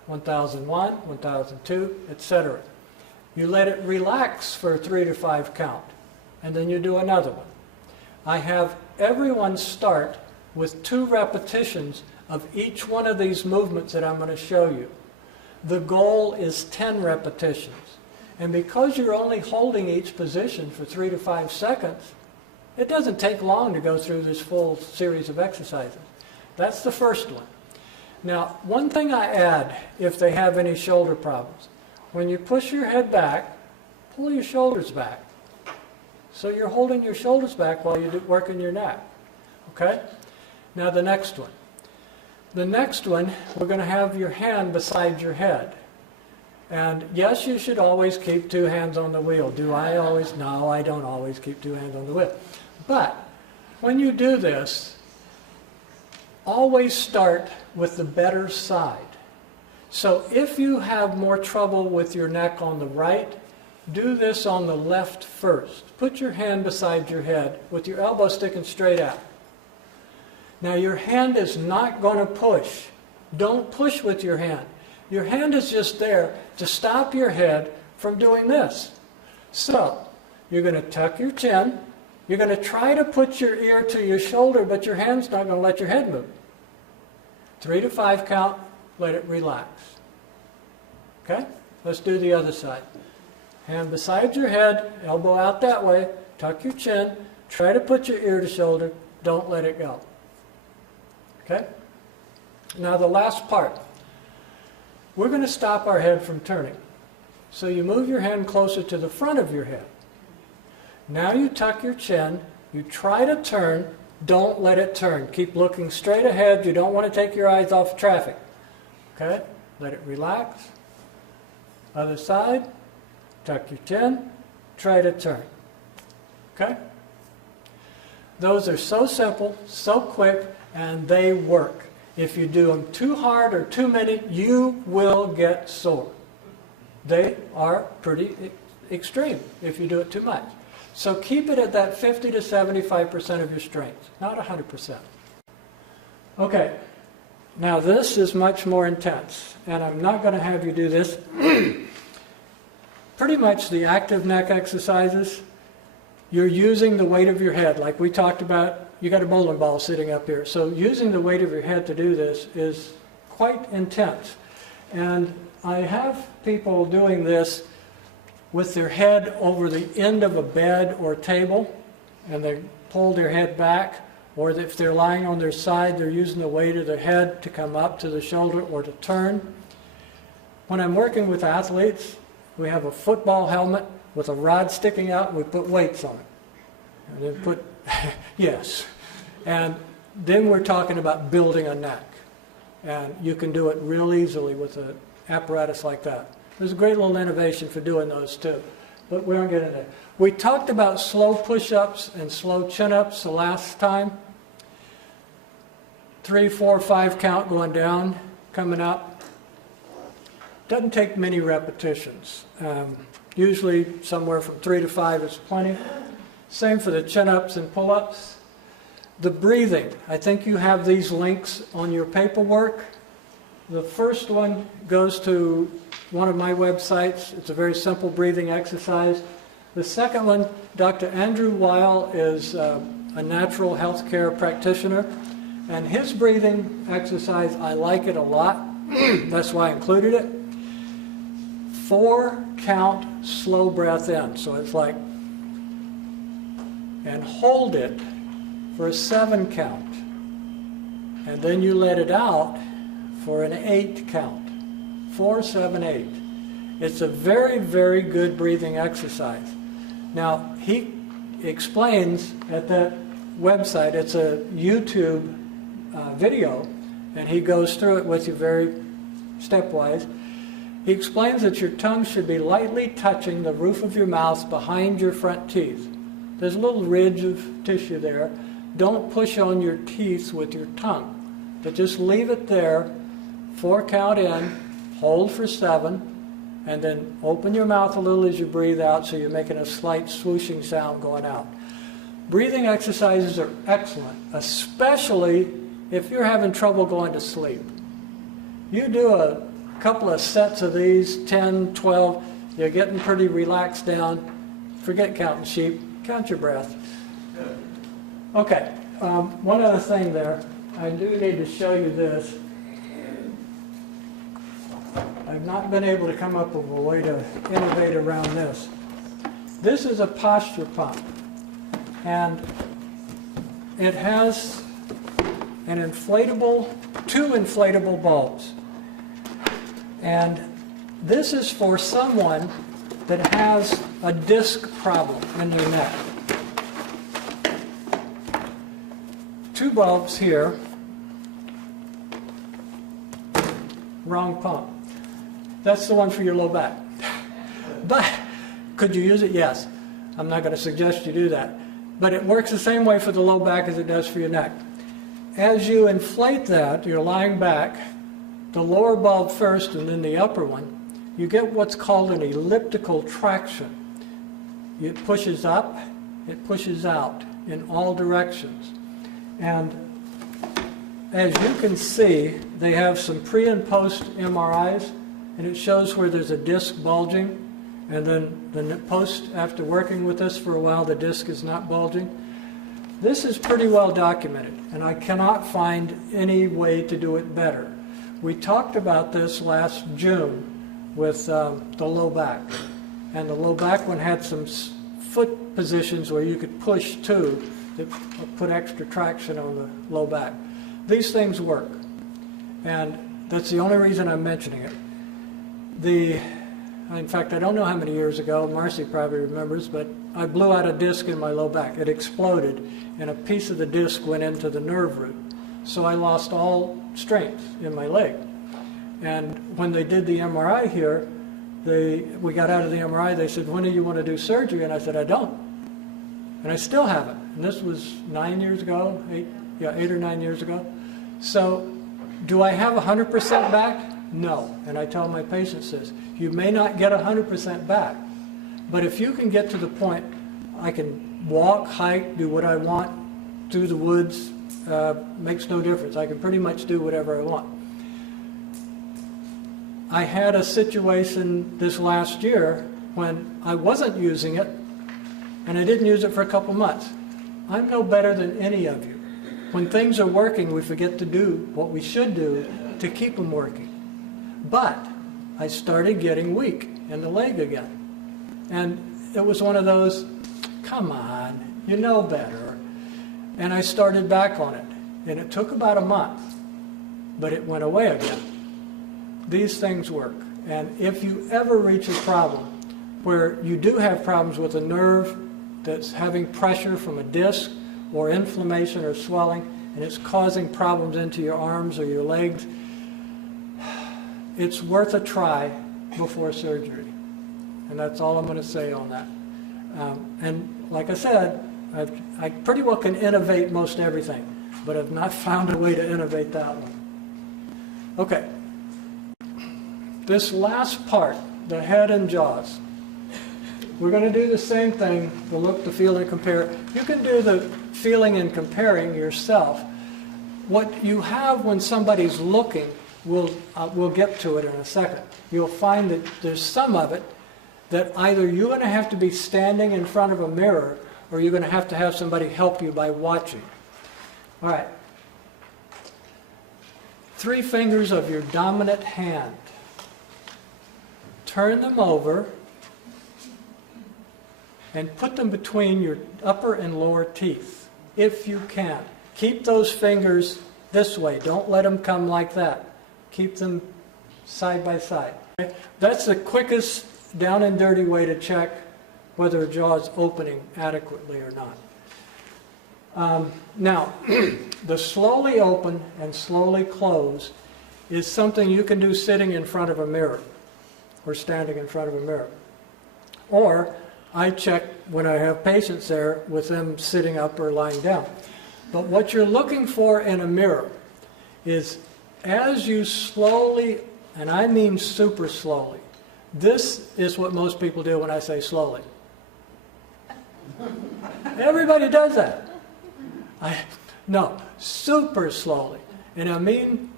1001, 1002, etc. You let it relax for a 3 to 5 count, and then you do another one. I have everyone start with 2 repetitions of each one of these movements that I'm going to show you. The goal is 10 repetitions. And because you're only holding each position for 3 to 5 seconds, it doesn't take long to go through this full series of exercises. That's the first one. Now, one thing I add if they have any shoulder problems, when you push your head back, pull your shoulders back. So you're holding your shoulders back while you're working your neck. Okay? Now the next one. The next one, we're going to have your hand beside your head. And yes, you should always keep 2 hands on the wheel. Do I always? No, I don't always keep 2 hands on the wheel. But when you do this, always start with the better side. So if you have more trouble with your neck on the right, do this on the left first. Put your hand beside your head with your elbow sticking straight out. Now your hand is not going to push. Don't push with your hand. Your hand is just there to stop your head from doing this. So you're going to tuck your chin. You're going to try to put your ear to your shoulder, but your hand's not going to let your head move. 3 to 5 count, let it relax. Okay? Let's do the other side. Hand beside your head, elbow out that way, tuck your chin, try to put your ear to shoulder, don't let it go. Okay? Now the last part. We're going to stop our head from turning. So you move your hand closer to the front of your head. Now you tuck your chin, you try to turn, don't let it turn. Keep looking straight ahead, you don't want to take your eyes off traffic. Okay? Let it relax. Other side, tuck your chin, try to turn. Okay? Those are so simple, so quick, and they work. If you do them too hard or too many, you will get sore. They are pretty extreme if you do it too much. So keep it at that 50 to 75% of your strength, not 100%. Okay, now this is much more intense, and I'm not going to have you do this. Pretty much the active neck exercises, you're using the weight of your head, like we talked about. You got a bowling ball sitting up here. So using the weight of your head to do this is quite intense. And I have people doing this with their head over the end of a bed or table, and they pull their head back, or if they're lying on their side, they're using the weight of their head to come up to the shoulder or to turn. When I'm working with athletes, we have a football helmet with a rod sticking out, and we put weights on it. And then put, yes. And then we're talking about building a neck. And you can do it real easily with an apparatus like that. There's a great little innovation for doing those too. But we don't get into that. We talked about slow push-ups and slow chin-ups the last time. 3, 4, 5 count going down, coming up. Doesn't take many repetitions. Usually somewhere from 3 to 5 is plenty. Same for the chin-ups and pull-ups. The breathing, I think you have these links on your paperwork. The first one goes to one of my websites. It's a very simple breathing exercise. The second one, Dr. Andrew Weil is a natural healthcare practitioner, and his breathing exercise, I like it a lot. That's why I included it. 4 count slow breath in. So it's like, and hold it for a 7 count. And then you let it out for an 8 count. 4, 7, 8. It's a very, very good breathing exercise. Now, he explains at that website, it's a YouTube video, and he goes through it with you very stepwise. He explains that your tongue should be lightly touching the roof of your mouth behind your front teeth. There's a little ridge of tissue there. Don't push on your teeth with your tongue, but just leave it there. 4 count in, hold for 7, and then open your mouth a little as you breathe out, so you're making a slight swooshing sound going out. Breathing exercises are excellent, especially if you're having trouble going to sleep. You do a couple of sets of these, 10, 12, you're getting pretty relaxed down. Forget counting sheep, count your breath. Okay, one other thing there. I do need to show you this. I have not been able to come up with a way to innovate around this. This is a posture pump, and it has an two inflatable bulbs. And this is for someone that has a disc problem in their neck. 2 bulbs here. Wrong pump. That's the one for your low back. But could you use it? Yes. I'm not going to suggest you do that. But it works the same way for the low back as it does for your neck. As you inflate that, you're lying back, the lower bulb first and then the upper one, you get what's called an elliptical traction. It pushes up, it pushes out in all directions. And as you can see, they have some pre and post MRIs, and it shows where there's a disc bulging, and then the post, after working with this for a while, the disc is not bulging. This is pretty well documented, and I cannot find any way to do it better. We talked about this last June with the low back, and the low back one had some foot positions where you could push too to put extra traction on the low back. These things work, and that's the only reason I'm mentioning it. In fact, I don't know how many years ago, Marcy probably remembers, but I blew out a disc in my low back. It exploded, and a piece of the disc went into the nerve root. So I lost all strength in my leg. And when they did the MRI here, we got out of the MRI, they said, when do you want to do surgery? And I said, I don't. And I still haven't. And this was 9 years ago, 8 or 9 years ago. So do I have 100% back? No. And I tell my patients this, you may not get 100% back, but if you can get to the point, I can walk, hike, do what I want through the woods, makes no difference. I can pretty much do whatever I want. I had a situation this last year when I wasn't using it, and I didn't use it for a couple months. I'm no better than any of you. When things are working, we forget to do what we should do to keep them working. But I started getting weak in the leg again. And it was one of those, come on, you know better. And I started back on it. And it took about a month, but it went away again. These things work. And if you ever reach a problem where you do have problems with a nerve that's having pressure from a disc or inflammation or swelling, and it's causing problems into your arms or your legs, it's worth a try before surgery. And that's all I'm going to say on that. And like I said, I pretty well can innovate most everything, but I've not found a way to innovate that one. Okay. This last part, the head and jaws. We're going to do the same thing, the look, the feel, and compare. You can do the feeling and comparing yourself. What you have when somebody's looking, we'll get to it in a second. You'll find that there's some of it that either you're going to have to be standing in front of a mirror or you're going to have somebody help you by watching. All right. 3 fingers of your dominant hand. Turn them over and put them between your upper and lower teeth, if you can. Keep those fingers this way. Don't let them come like that. Keep them side by side. That's the quickest down and dirty way to check whether a jaw is opening adequately or not. Now, the slowly open and slowly close is something you can do sitting in front of a mirror or standing in front of a mirror. Or I check when I have patients there with them sitting up or lying down. But what you're looking for in a mirror is as you slowly, and I mean super slowly, this is what most people do when I say slowly. Everybody does that. No, super slowly. And I mean,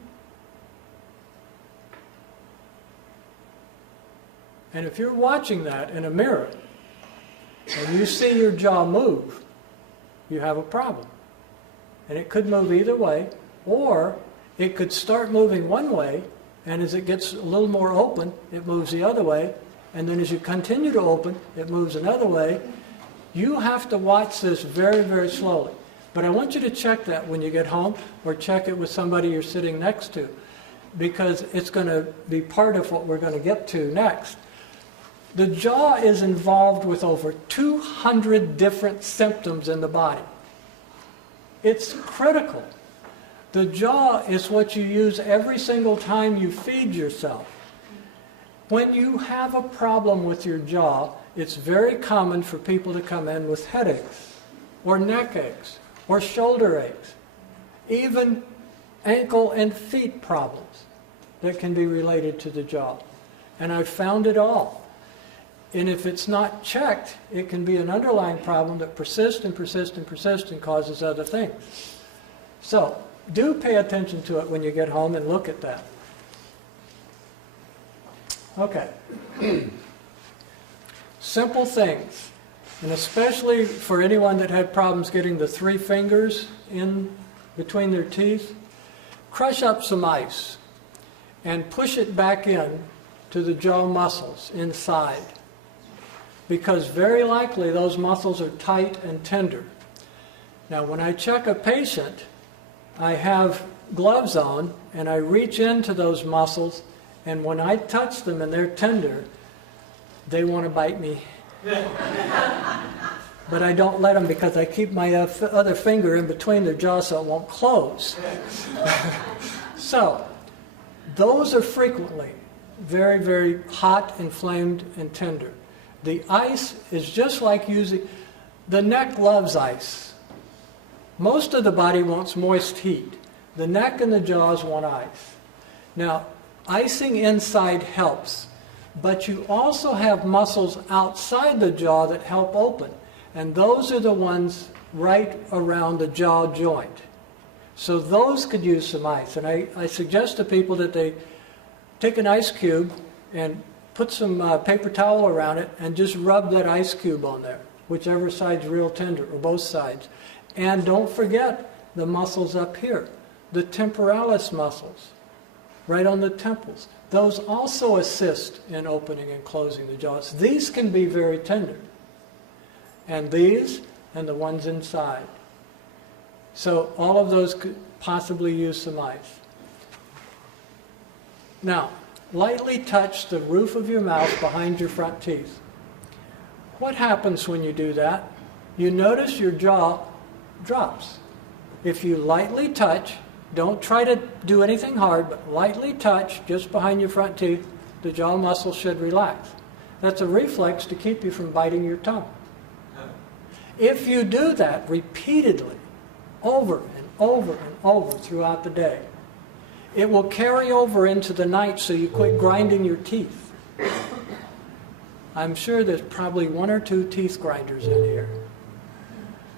and if you're watching that in a mirror and you see your jaw move, you have a problem. And it could move either way, or it could start moving one way And as it gets a little more open, it moves the other way. And then as you continue to open, it moves another way. You have to watch this very, very slowly. But I want you to check that when you get home, or check it with somebody you're sitting next to, because it's going to be part of what we're going to get to next. The jaw is involved with over 200 different symptoms in the body. It's critical. The jaw is what you use every single time you feed yourself. When you have a problem with your jaw, it's very common for people to come in with headaches, or neck aches, or shoulder aches, even ankle and feet problems that can be related to the jaw. And I've found it all. And if it's not checked, it can be an underlying problem that persists and persists and persists and causes other things. So, do pay attention to it when you get home and look at that. Okay. Simple things. And especially for anyone that had problems getting the 3 fingers in between their teeth, crush up some ice and push it back in to the jaw muscles inside. Because very likely those muscles are tight and tender. Now when I check a patient, I have gloves on and I reach into those muscles, and when I touch them and they're tender, they want to bite me. But I don't let them, because I keep my other finger in between their jaws so it won't close. So, those are frequently very, very hot, inflamed, and tender. The ice is just like using, the neck loves ice. Most of the body wants moist heat. The neck and the jaws want ice. Now, icing inside helps, but you also have muscles outside the jaw that help open. And those are the ones right around the jaw joint. So those could use some ice. And I suggest to people that they take an ice cube and put some paper towel around it and just rub that ice cube on there, whichever side's real tender, or both sides. And don't forget the muscles up here, the temporalis muscles, right on the temples. Those also assist in opening and closing the jaws. These can be very tender. And these, and the ones inside. So all of those could possibly use some ice. Now, lightly touch the roof of your mouth behind your front teeth. What happens when you do that? You notice your jaw drops. If you lightly touch, don't try to do anything hard, but lightly touch just behind your front teeth, the jaw muscle should relax. That's a reflex to keep you from biting your tongue. If you do that repeatedly, over and over and over throughout the day, it will carry over into the night, so you quit grinding your teeth. I'm sure there's probably 1 or 2 teeth grinders in here.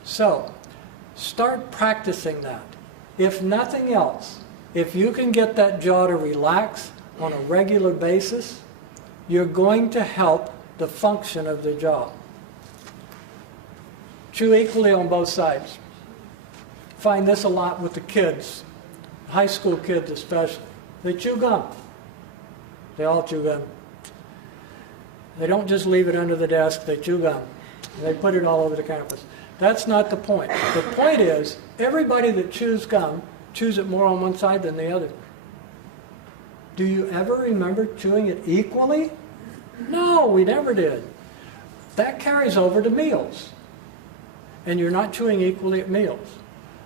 So, start practicing that. If nothing else, if you can get that jaw to relax on a regular basis, you're going to help the function of the jaw. Chew equally on both sides. Find this a lot with the kids, high school kids especially. They chew gum. They all chew gum. They don't just leave it under the desk, they chew gum. They put it all over the campus. That's not the point. The point is, everybody that chews gum chews it more on one side than the other. Do you ever remember chewing it equally? No, we never did. That carries over to meals. And you're not chewing equally at meals.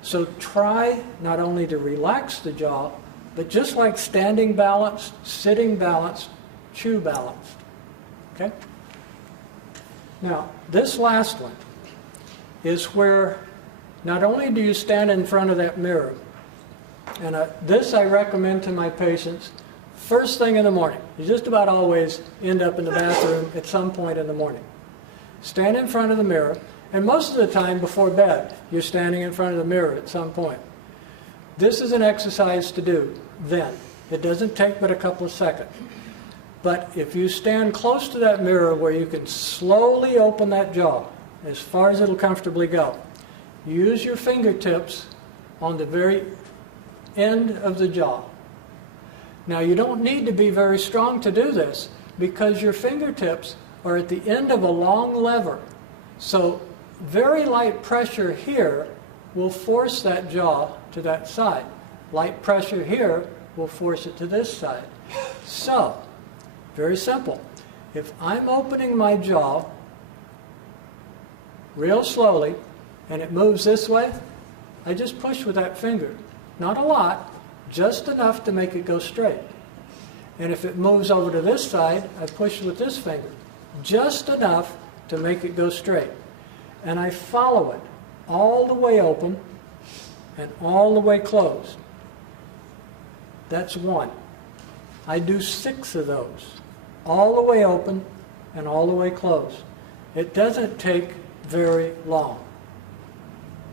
So try not only to relax the jaw, but just like standing balanced, sitting balanced, chew balanced. Okay? Now, this last one is where not only do you stand in front of that mirror, and this I recommend to my patients first thing in the morning. You just about always end up in the bathroom at some point in the morning. Stand in front of the mirror, and most of the time before bed, you're standing in front of the mirror at some point. This is an exercise to do then. It doesn't take but a couple of seconds. But if you stand close to that mirror where you can slowly open that jaw, as far as it'll comfortably go, use your fingertips on the very end of the jaw. Now you don't need to be very strong to do this because your fingertips are at the end of a long lever. So very light pressure here will force that jaw to that side. Light pressure here will force it to this side. So, very simple. If I'm opening my jaw real slowly and it moves this way, I just push with that finger. Not a lot, just enough to make it go straight. And if it moves over to this side, I push with this finger. Just enough to make it go straight. And I follow it all the way open and all the way closed. That's one. I do 6 of those, all the way open and all the way closed. It doesn't take very long.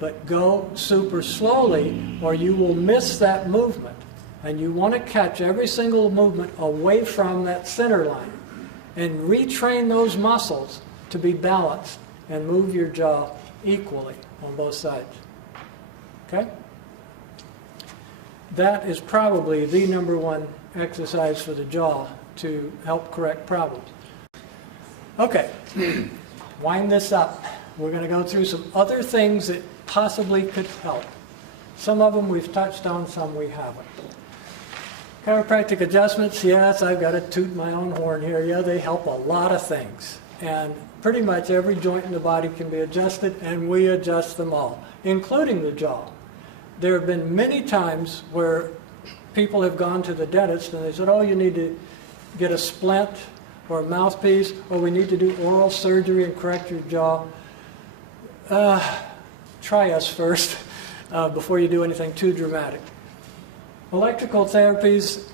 But go super slowly or you will miss that movement. And you want to catch every single movement away from that center line and retrain those muscles to be balanced and move your jaw equally on both sides. Okay? That is probably the #1 exercise for the jaw to help correct problems. Okay, wind this up. We're going to go through some other things that possibly could help. Some of them we've touched on, some we haven't. Chiropractic adjustments, yes, I've got to toot my own horn here. Yeah, they help a lot of things. And pretty much every joint in the body can be adjusted, and we adjust them all, including the jaw. There have been many times where people have gone to the dentist and they said, oh, you need to get a splint or a mouthpiece, or we need to do oral surgery and correct your jaw. Try us first before you do anything too dramatic. Electrical therapies,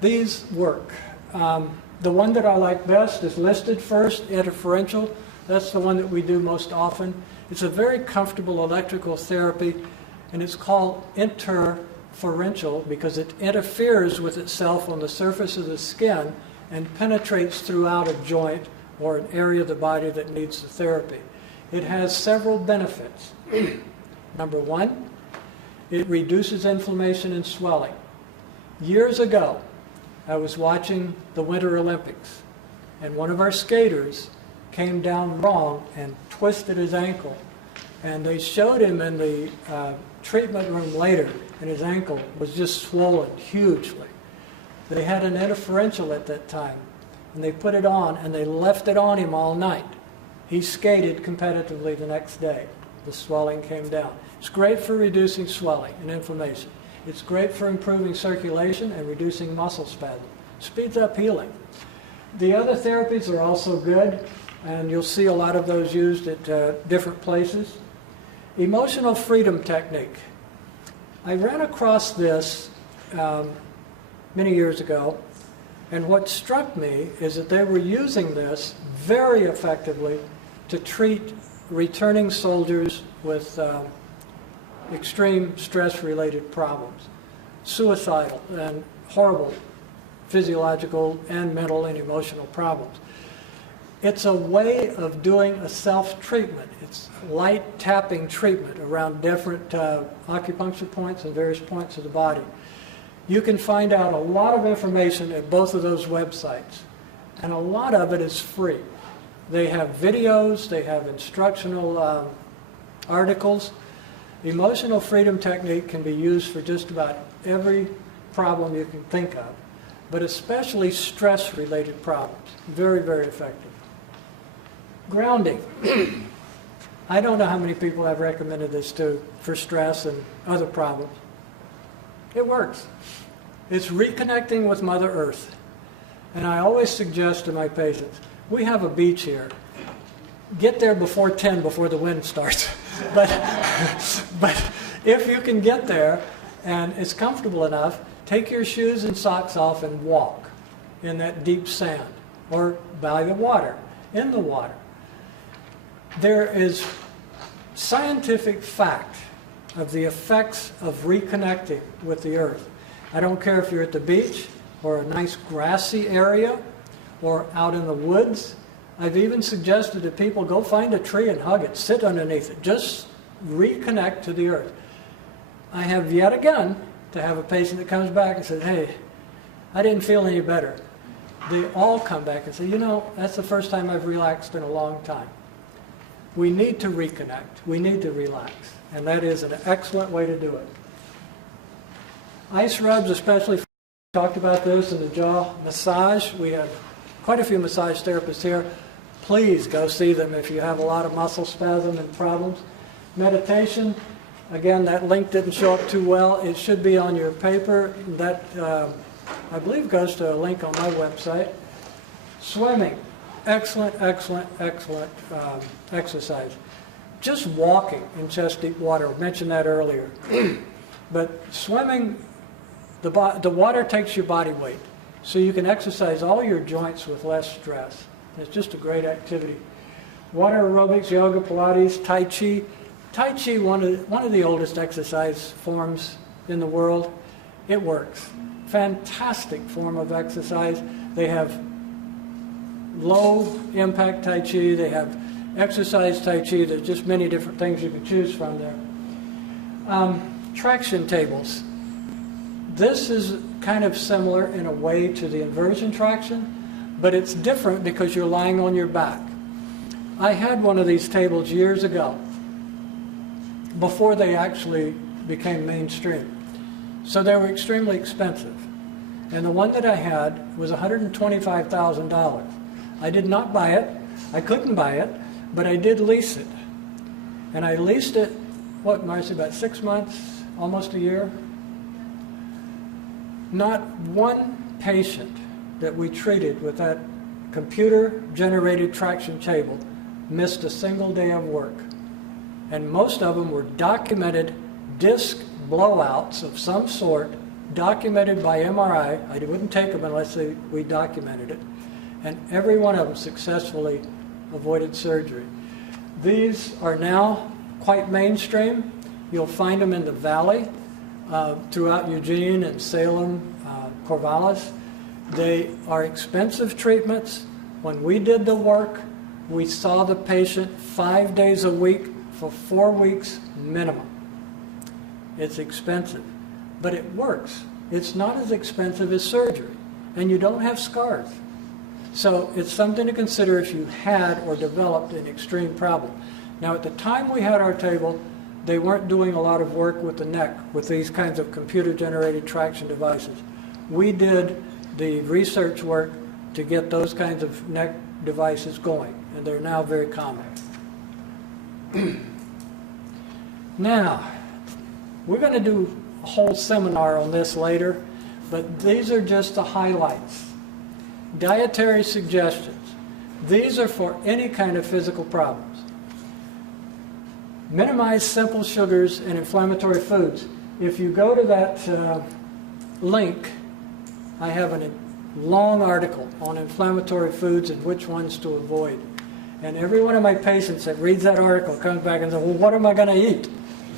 these work. The one that I like best is listed first, interferential. That's the one that we do most often. It's a very comfortable electrical therapy, and it's called interferential because it interferes with itself on the surface of the skin and penetrates throughout a joint or an area of the body that needs the therapy. It has several benefits. Number one, it reduces inflammation and swelling. Years ago, I was watching the Winter Olympics, and one of our skaters came down wrong and twisted his ankle. And they showed him in the treatment room later, and his ankle was just swollen hugely. They had an interferential at that time, and they put it on, and they left it on him all night. He skated competitively the next day. The swelling came down. It's great for reducing swelling and inflammation. It's great for improving circulation and reducing muscle spasm. Speeds up healing. The other therapies are also good, and you'll see a lot of those used at different places. Emotional freedom technique. I ran across this many years ago, and what struck me is that they were using this very effectively to treat returning soldiers with extreme stress-related problems, suicidal and horrible physiological and mental and emotional problems. It's a way of doing a self-treatment. It's light tapping treatment around different acupuncture points and various points of the body. You can find out a lot of information at both of those websites, and a lot of it is free. They have videos, they have instructional articles. Emotional freedom technique can be used for just about every problem you can think of, but especially stress-related problems. Very, very effective. Grounding. I don't know how many people I've recommended this to for stress and other problems. It works. It's reconnecting with Mother Earth. And I always suggest to my patients, we have a beach here. Get there before 10, before the wind starts. But if you can get there and it's comfortable enough, take your shoes and socks off and walk in that deep sand or by the water, in the water. There is scientific fact of the effects of reconnecting with the earth. I don't care if you're at the beach or a nice grassy area or out in the woods. I've even suggested that people go find a tree and hug it, sit underneath it, just reconnect to the earth. I have yet again to have a patient that comes back and says, hey, I didn't feel any better. They all come back and say, you know, that's the first time I've relaxed in a long time. We need to reconnect. We need to relax. And that is an excellent way to do it. Ice rubs, especially, talked about this in the jaw massage. We have quite a few massage therapists here. Please go see them if you have a lot of muscle spasm and problems. Meditation, again, that link didn't show up too well. It should be on your paper. That, I believe, goes to a link on my website. Swimming, excellent, excellent, excellent exercise. Just walking in chest-deep water, I mentioned that earlier. But swimming, the water takes your body weight, so you can exercise all your joints with less stress. It's just a great activity. Water aerobics, yoga, Pilates, Tai Chi. Tai Chi, one of the oldest exercise forms in the world. It works. Fantastic form of exercise. They have low impact Tai Chi. They have exercise Tai Chi. There's just many different things you can choose from there. Traction tables. This is kind of similar in a way to the inversion traction, but it's different because you're lying on your back. I had one of these tables years ago, before they actually became mainstream. So they were extremely expensive. And the one that I had was $125,000. I did not buy it. I couldn't buy it, but I did lease it. And I leased it, what, Marcy, about 6 months, almost a year? Not one patient that we treated with that computer-generated traction table missed a single day of work. And most of them were documented disc blowouts of some sort, documented by MRI. I wouldn't take them unless we documented it. And every one of them successfully avoided surgery. These are now quite mainstream. You'll find them in the valley, throughout Eugene and Salem, Corvallis. They are expensive treatments. When we did the work, we saw the patient 5 days a week for 4 weeks minimum. It's expensive, but it works. It's not as expensive as surgery, and you don't have scars. So it's something to consider if you had or developed an extreme problem. Now, at the time we had our table, they weren't doing a lot of work with the neck with these kinds of computer-generated traction devices. We did the research work to get those kinds of neck devices going, and they're now very common. Now, we're going to do a whole seminar on this later, but these are just the highlights. Dietary suggestions. These are for any kind of physical problems. Minimize simple sugars and inflammatory foods. If you go to that link, I have a long article on inflammatory foods and which ones to avoid. And every one of my patients that reads that article comes back and says, well, what am I going to eat?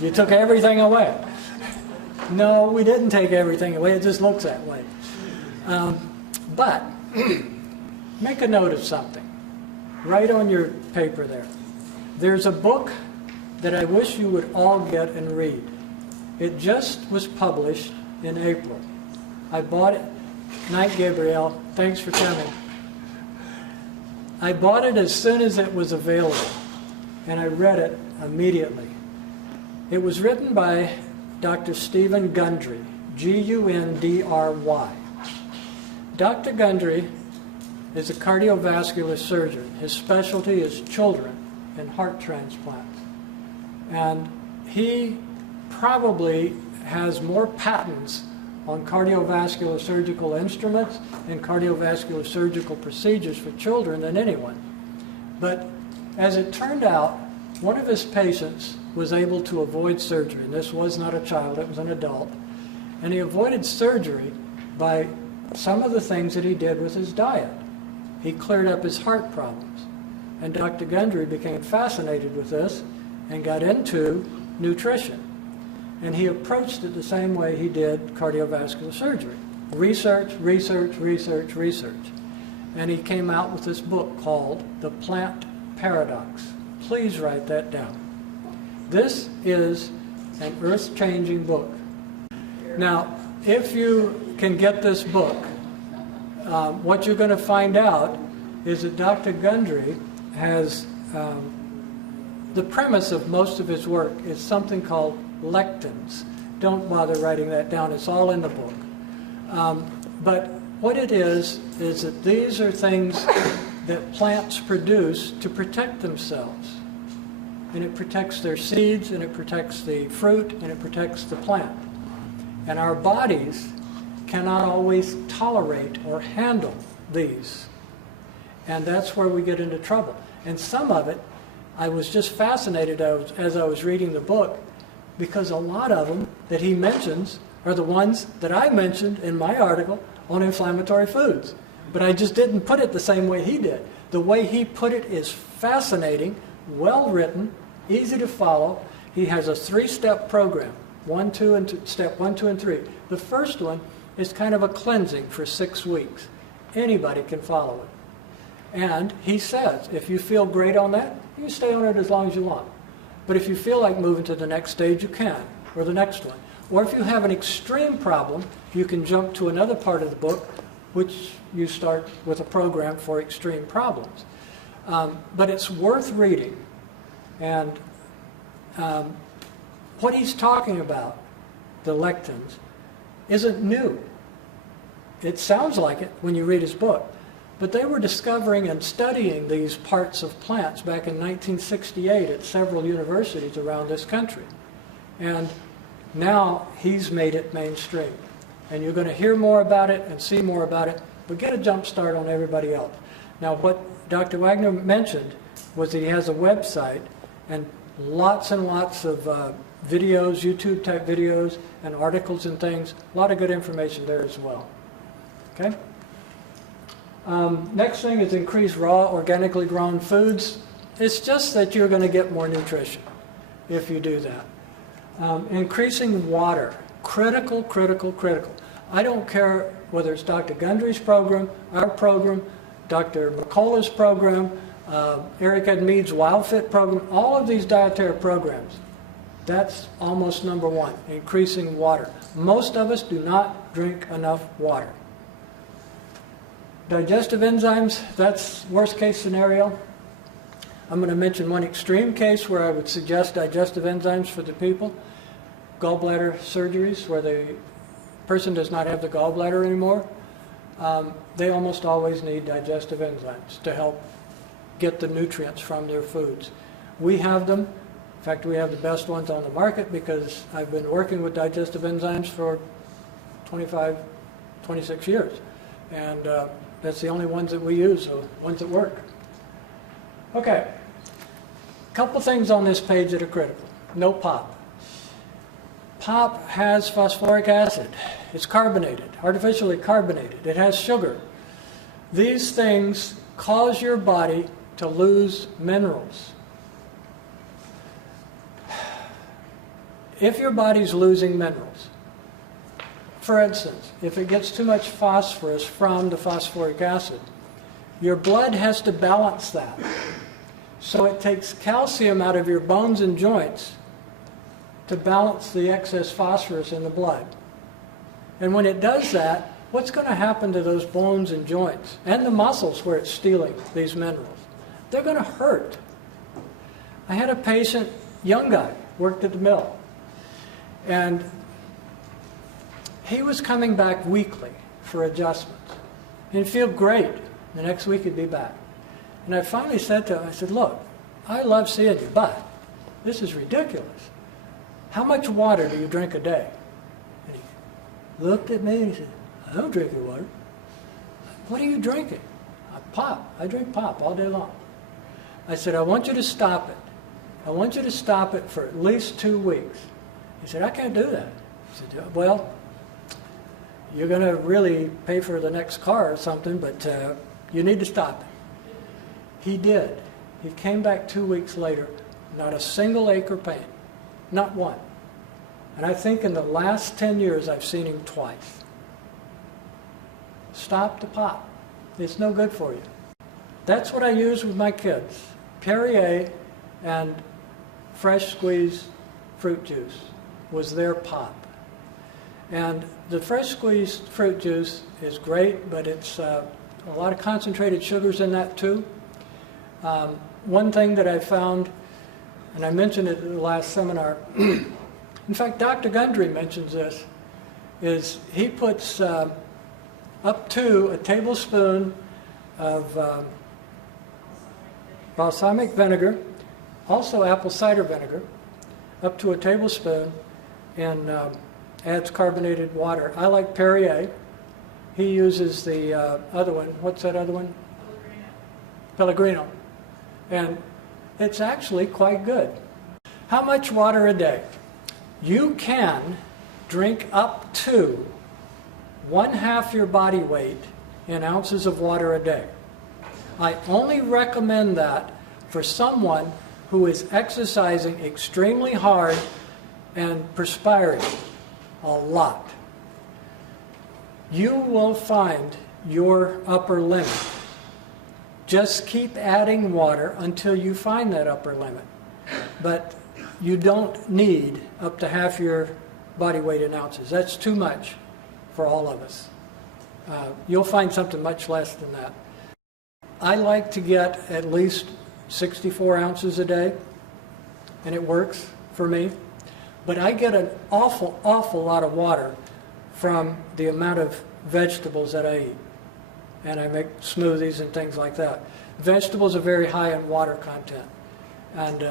You took everything away. No, we didn't take everything away. It just looks that way. But make a note of something. Write on your paper there. There's a book that I wish you would all get and read. It just was published in April. I bought it. Night, Gabrielle. Thanks for coming. I bought it as soon as it was available, and I read it immediately. It was written by Dr. Stephen Gundry, Gundry. Dr. Gundry is a cardiovascular surgeon. His specialty is children and heart transplants. And he probably has more patents on cardiovascular surgical instruments and cardiovascular surgical procedures for children than anyone. But as it turned out, one of his patients was able to avoid surgery. And this was not a child, it was an adult. And he avoided surgery by some of the things that he did with his diet. He cleared up his heart problems. And Dr. Gundry became fascinated with this and got into nutrition. And he approached it the same way he did cardiovascular surgery. Research, research, research, research. And he came out with this book called The Plant Paradox. Please write that down. This is an earth-changing book. Now, if you can get this book, what you're going to find out is that Dr. Gundry has, the premise of most of his work is something called lectins. Don't bother writing that down, it's all in the book. But what it is that these are things that plants produce to protect themselves. And it protects their seeds, and it protects the fruit, and it protects the plant. And our bodies cannot always tolerate or handle these. And that's where we get into trouble. And some of it, I was just fascinated as I was reading the book, because a lot of them that he mentions are the ones that I mentioned in my article on inflammatory foods. But I just didn't put it the same way he did. The way he put it is fascinating, well written, easy to follow. He has a 3-step program, step 1, 2, and 3. The first one is kind of a cleansing for 6 weeks. Anybody can follow it. And he says, if you feel great on that, you can stay on it as long as you want. But if you feel like moving to the next stage, you can, or the next one. Or if you have an extreme problem, you can jump to another part of the book, which you start with a program for extreme problems. But it's worth reading. And what he's talking about, the lectins, isn't new. It sounds like it when you read his book. But they were discovering and studying these parts of plants back in 1968 at several universities around this country. And now he's made it mainstream. And you're going to hear more about it and see more about it, but get a jump start on everybody else. Now, what Dr. Wagner mentioned was that he has a website and lots and lots of videos, YouTube-type videos, and articles and things. A lot of good information there as well. Okay? Next thing is increase raw, organically grown foods. It's just that you're going to get more nutrition if you do that. Increasing water. Critical, critical, critical. I don't care whether it's Dr. Gundry's program, our program, Dr. McCullough's program, Eric Ed Mead's WildFit program, all of these dietary programs, that's almost number one, increasing water. Most of us do not drink enough water. Digestive enzymes, that's worst case scenario. I'm going to mention one extreme case where I would suggest digestive enzymes for the people. Gallbladder surgeries where the person does not have the gallbladder anymore. They almost always need digestive enzymes to help get the nutrients from their foods. We have them. In fact, we have the best ones on the market because I've been working with digestive enzymes for 25, 26 years. And that's the only ones that we use, the ones that work. Okay, a couple things on this page that are critical. No pop. Pop has phosphoric acid. It's carbonated, artificially carbonated. It has sugar. These things cause your body to lose minerals. If your body's losing minerals, for instance, if it gets too much phosphorus from the phosphoric acid, your blood has to balance that. So it takes calcium out of your bones and joints to balance the excess phosphorus in the blood. And when it does that, what's going to happen to those bones and joints and the muscles where it's stealing these minerals? They're going to hurt. I had a patient, young guy, worked at the mill, and he was coming back weekly for adjustments. He'd feel great. The next week he'd be back. And I finally said to him, I said, look, I love seeing you, but this is ridiculous. How much water do you drink a day? And he looked at me and he said, I don't drink any water. What are you drinking? Pop. I drink pop all day long. I said, I want you to stop it. I want you to stop it for at least 2 weeks. He said, I can't do that. I said, well, you're going to really pay for the next car or something, but you need to stop it. He did. He came back 2 weeks later, not a single ache or pain, not one. And I think in the last 10 years I've seen him twice. Stop the pop. It's no good for you. That's what I use with my kids. Perrier and fresh squeezed fruit juice was their pop. And the fresh squeezed fruit juice is great, but it's a lot of concentrated sugars in that too. One thing that I found, and I mentioned it in the last seminar, in fact, Dr. Gundry mentions this, is he puts up to a tablespoon of balsamic vinegar, also apple cider vinegar, up to a tablespoon, and adds carbonated water. I like Perrier. He uses the other one. What's that other one? Pellegrino. And it's actually quite good. How much water a day? You can drink up to 1/2 your body weight in ounces of water a day. I only recommend that for someone who is exercising extremely hard and perspiring a lot. You will find your upper limit. Just keep adding water until you find that upper limit. But you don't need up to 1/2 your body weight in ounces. That's too much for all of us. You'll find something much less than that. I like to get at least 64 ounces a day, and it works for me. But I get an awful lot of water from the amount of vegetables that I eat. And I make smoothies and things like that. Vegetables are very high in water content. And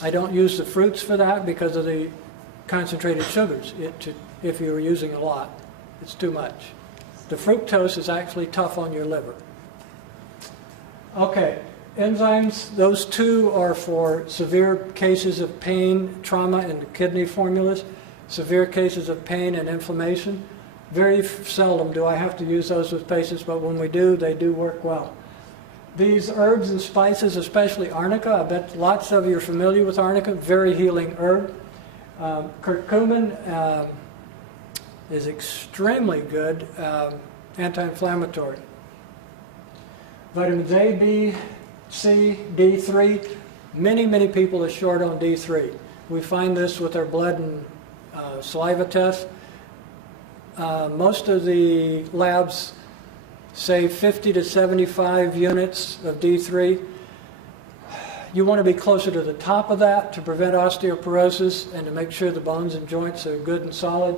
I don't use the fruits for that because of the concentrated sugars. If you're using a lot, it's too much. The fructose is actually tough on your liver. Okay, enzymes, those two are for severe cases of pain, trauma, and the kidney formulas, severe cases of pain and inflammation. Very seldom do I have to use those with patients, but when we do, they do work well. These herbs and spices, especially arnica, I bet lots of you are familiar with arnica, very healing herb. Curcumin is extremely good anti-inflammatory. Vitamins A, B, C, D3. Many people are short on D3. We find this with our blood and saliva tests. Most of the labs say 50 to 75 units of D3. You want to be closer to the top of that to prevent osteoporosis and to make sure the bones and joints are good and solid.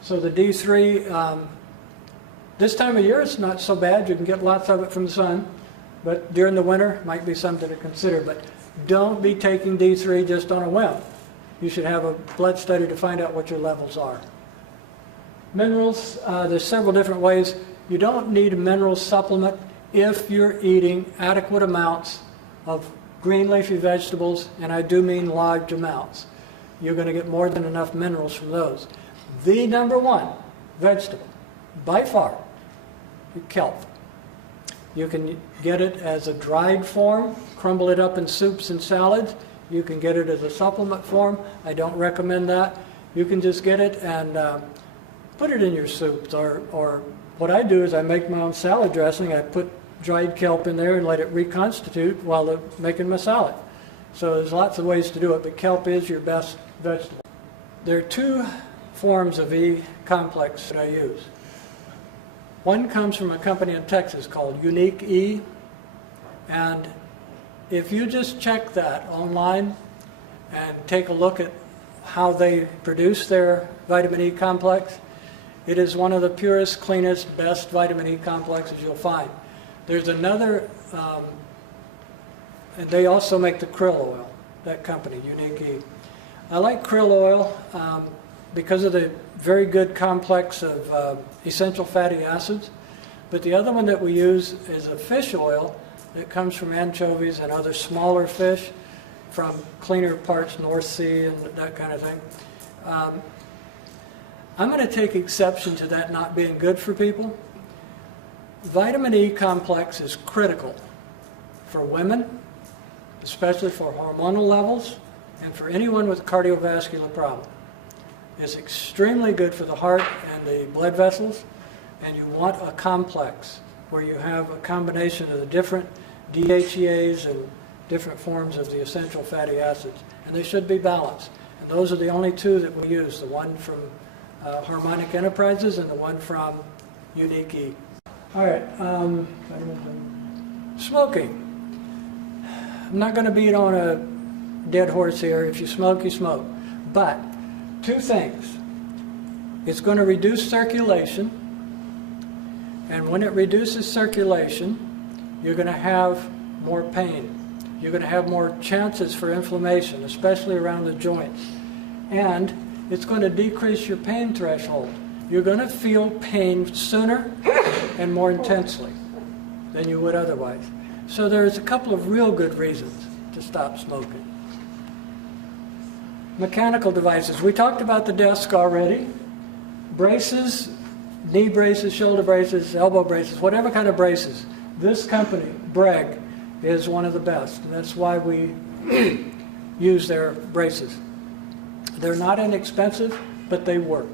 So the D3, this time of year it's not so bad. You can get lots of it from the sun. But during the winter, might be something to consider. But don't be taking D3 just on a whim. You should have a blood study to find out what your levels are. Minerals, there's several different ways. You don't need a mineral supplement if you're eating adequate amounts of green leafy vegetables, and I do mean large amounts. You're going to get more than enough minerals from those. The number one vegetable, by far, is kelp. You can get it as a dried form, crumble it up in soups and salads. You can get it as a supplement form. I don't recommend that. You can just get it and put it in your soups, or what I do is I make my own salad dressing. I put dried kelp in there and let it reconstitute while I'm making my salad. So there's lots of ways to do it, but kelp is your best vegetable. There are two forms of E complex that I use. One comes from a company in Texas called Unique E, and if you just check that online and take a look at how they produce their vitamin E complex, it is one of the purest, cleanest, best vitamin E complexes you'll find. There's another, and they also make the krill oil, that company, Unique E. I like krill oil because of the very good complex of essential fatty acids. But the other one that we use is a fish oil that comes from anchovies and other smaller fish from cleaner parts, North Sea and that kind of thing. I'm going to take exception to that not being good for people. Vitamin E complex is critical for women, especially for hormonal levels, and for anyone with a cardiovascular problem. It's extremely good for the heart and the blood vessels, and you want a complex where you have a combination of the different DHEAs and different forms of the essential fatty acids, and they should be balanced. And those are the only two that we use, the one from Harmonic Enterprises and the one from Unique E. All right, smoking. I'm not going to beat on a dead horse here. If you smoke, you smoke. But two things. It's going to reduce circulation, and when it reduces circulation, you're going to have more pain. You're going to have more chances for inflammation, especially around the joints. And it's going to decrease your pain threshold. You're going to feel pain sooner and more intensely than you would otherwise. So there's a couple of real good reasons to stop smoking. Mechanical devices. We talked about the desk already. Braces, knee braces, shoulder braces, elbow braces, whatever kind of braces. This company, Bragg, is one of the best. And that's why we use their braces. They're not inexpensive, but they work.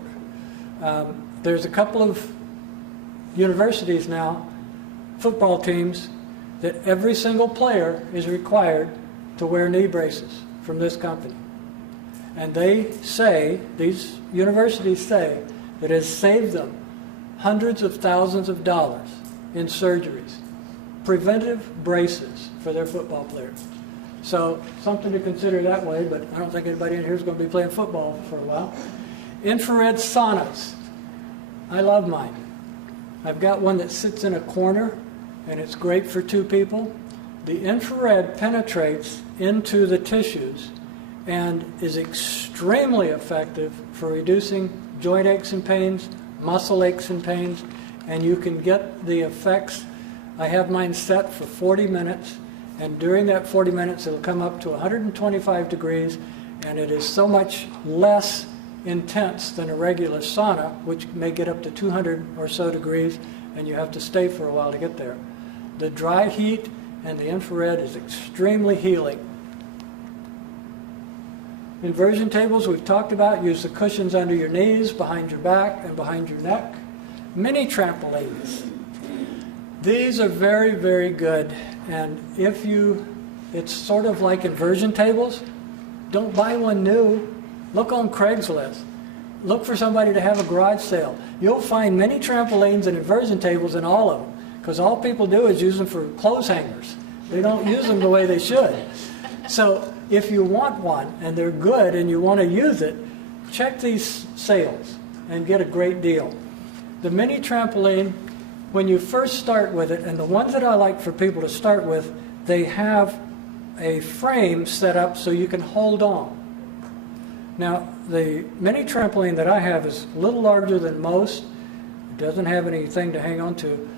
There's a couple of universities now, football teams, that every single player is required to wear knee braces from this company. And they say, these universities say, that it has saved them hundreds of thousands of dollars in surgeries, preventive braces for their football players. So something to consider that way, but I don't think anybody in here is going to be playing football for a while. Infrared saunas. I love mine. I've got one that sits in a corner, and it's great for two people. The infrared penetrates into the tissues and is extremely effective for reducing joint aches and pains, muscle aches and pains, and you can get the effects. I have mine set for 40 minutes, and during that 40 minutes it'll come up to 125 degrees, and it is so much less intense than a regular sauna, which may get up to 200 or so degrees, and you have to stay for a while to get there. The dry heat and the infrared is extremely healing. Inversion tables we've talked about. Use the cushions under your knees, behind your back, and behind your neck. Mini trampolines. These are very, very good. And it's sort of like inversion tables. Don't buy one new. Look on Craigslist. Look for somebody to have a garage sale. You'll find many trampolines and inversion tables in all of them, because all people do is use them for clothes hangers. They don't use them the way they should. So if you want one and they're good and you want to use it, check these sales and get a great deal. The mini trampoline, when you first start with it, and the ones that I like for people to start with, they have a frame set up so you can hold on. Now, the mini trampoline that I have is a little larger than most. It doesn't have anything to hang on to,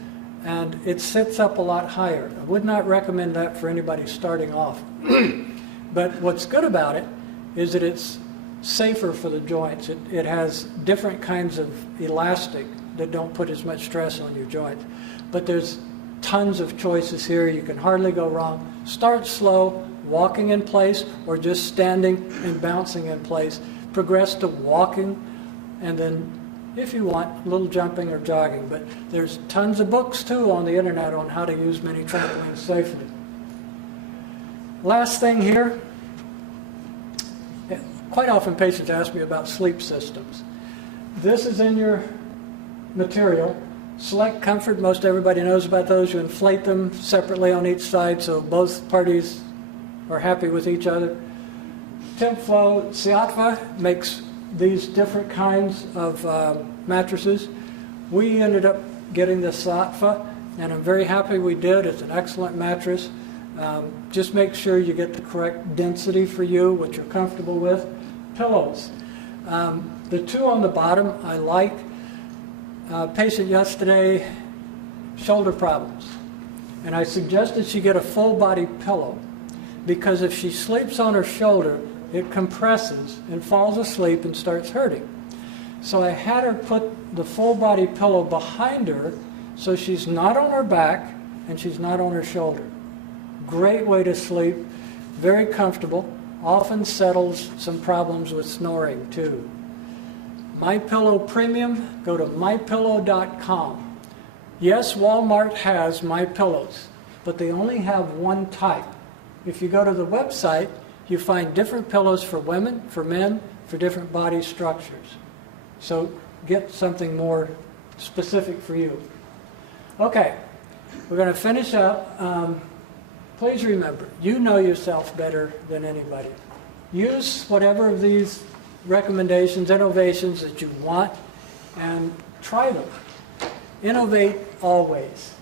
and it sits up a lot higher. I would not recommend that for anybody starting off. But what's good about it is that it's safer for the joints. It has different kinds of elastic that don't put as much stress on your joints. But there's tons of choices here. You can hardly go wrong. Start slow, walking in place, or just standing and bouncing in place. Progress to walking, and then, if you want, a little jumping or jogging. But there's tons of books, too, on the internet on how to use mini trampolines safely. Last thing here. Quite often patients ask me about sleep systems. This is in your material. Select Comfort, most everybody knows about those. You inflate them separately on each side so both parties are happy with each other. TempFlow Siatva makes these different kinds of mattresses. We ended up getting the Siatva, and I'm very happy we did. It's an excellent mattress. Just make sure you get the correct density for you, what you're comfortable with. Pillows. The two on the bottom I like. Patient yesterday, shoulder problems. And I suggested she get a full body pillow, because if she sleeps on her shoulder, it compresses and falls asleep and starts hurting. So I had her put the full body pillow behind her so she's not on her back and she's not on her shoulder. Great way to sleep, very comfortable, often settles some problems with snoring too. MyPillow Premium, go to mypillow.com. Yes, Walmart has MyPillows, but they only have one type. If you go to the website, you find different pillows for women, for men, for different body structures. So get something more specific for you. Okay, we're going to finish up. Please remember, you know yourself better than anybody. Use whatever of these recommendations, innovations that you want, and try them. Innovate always.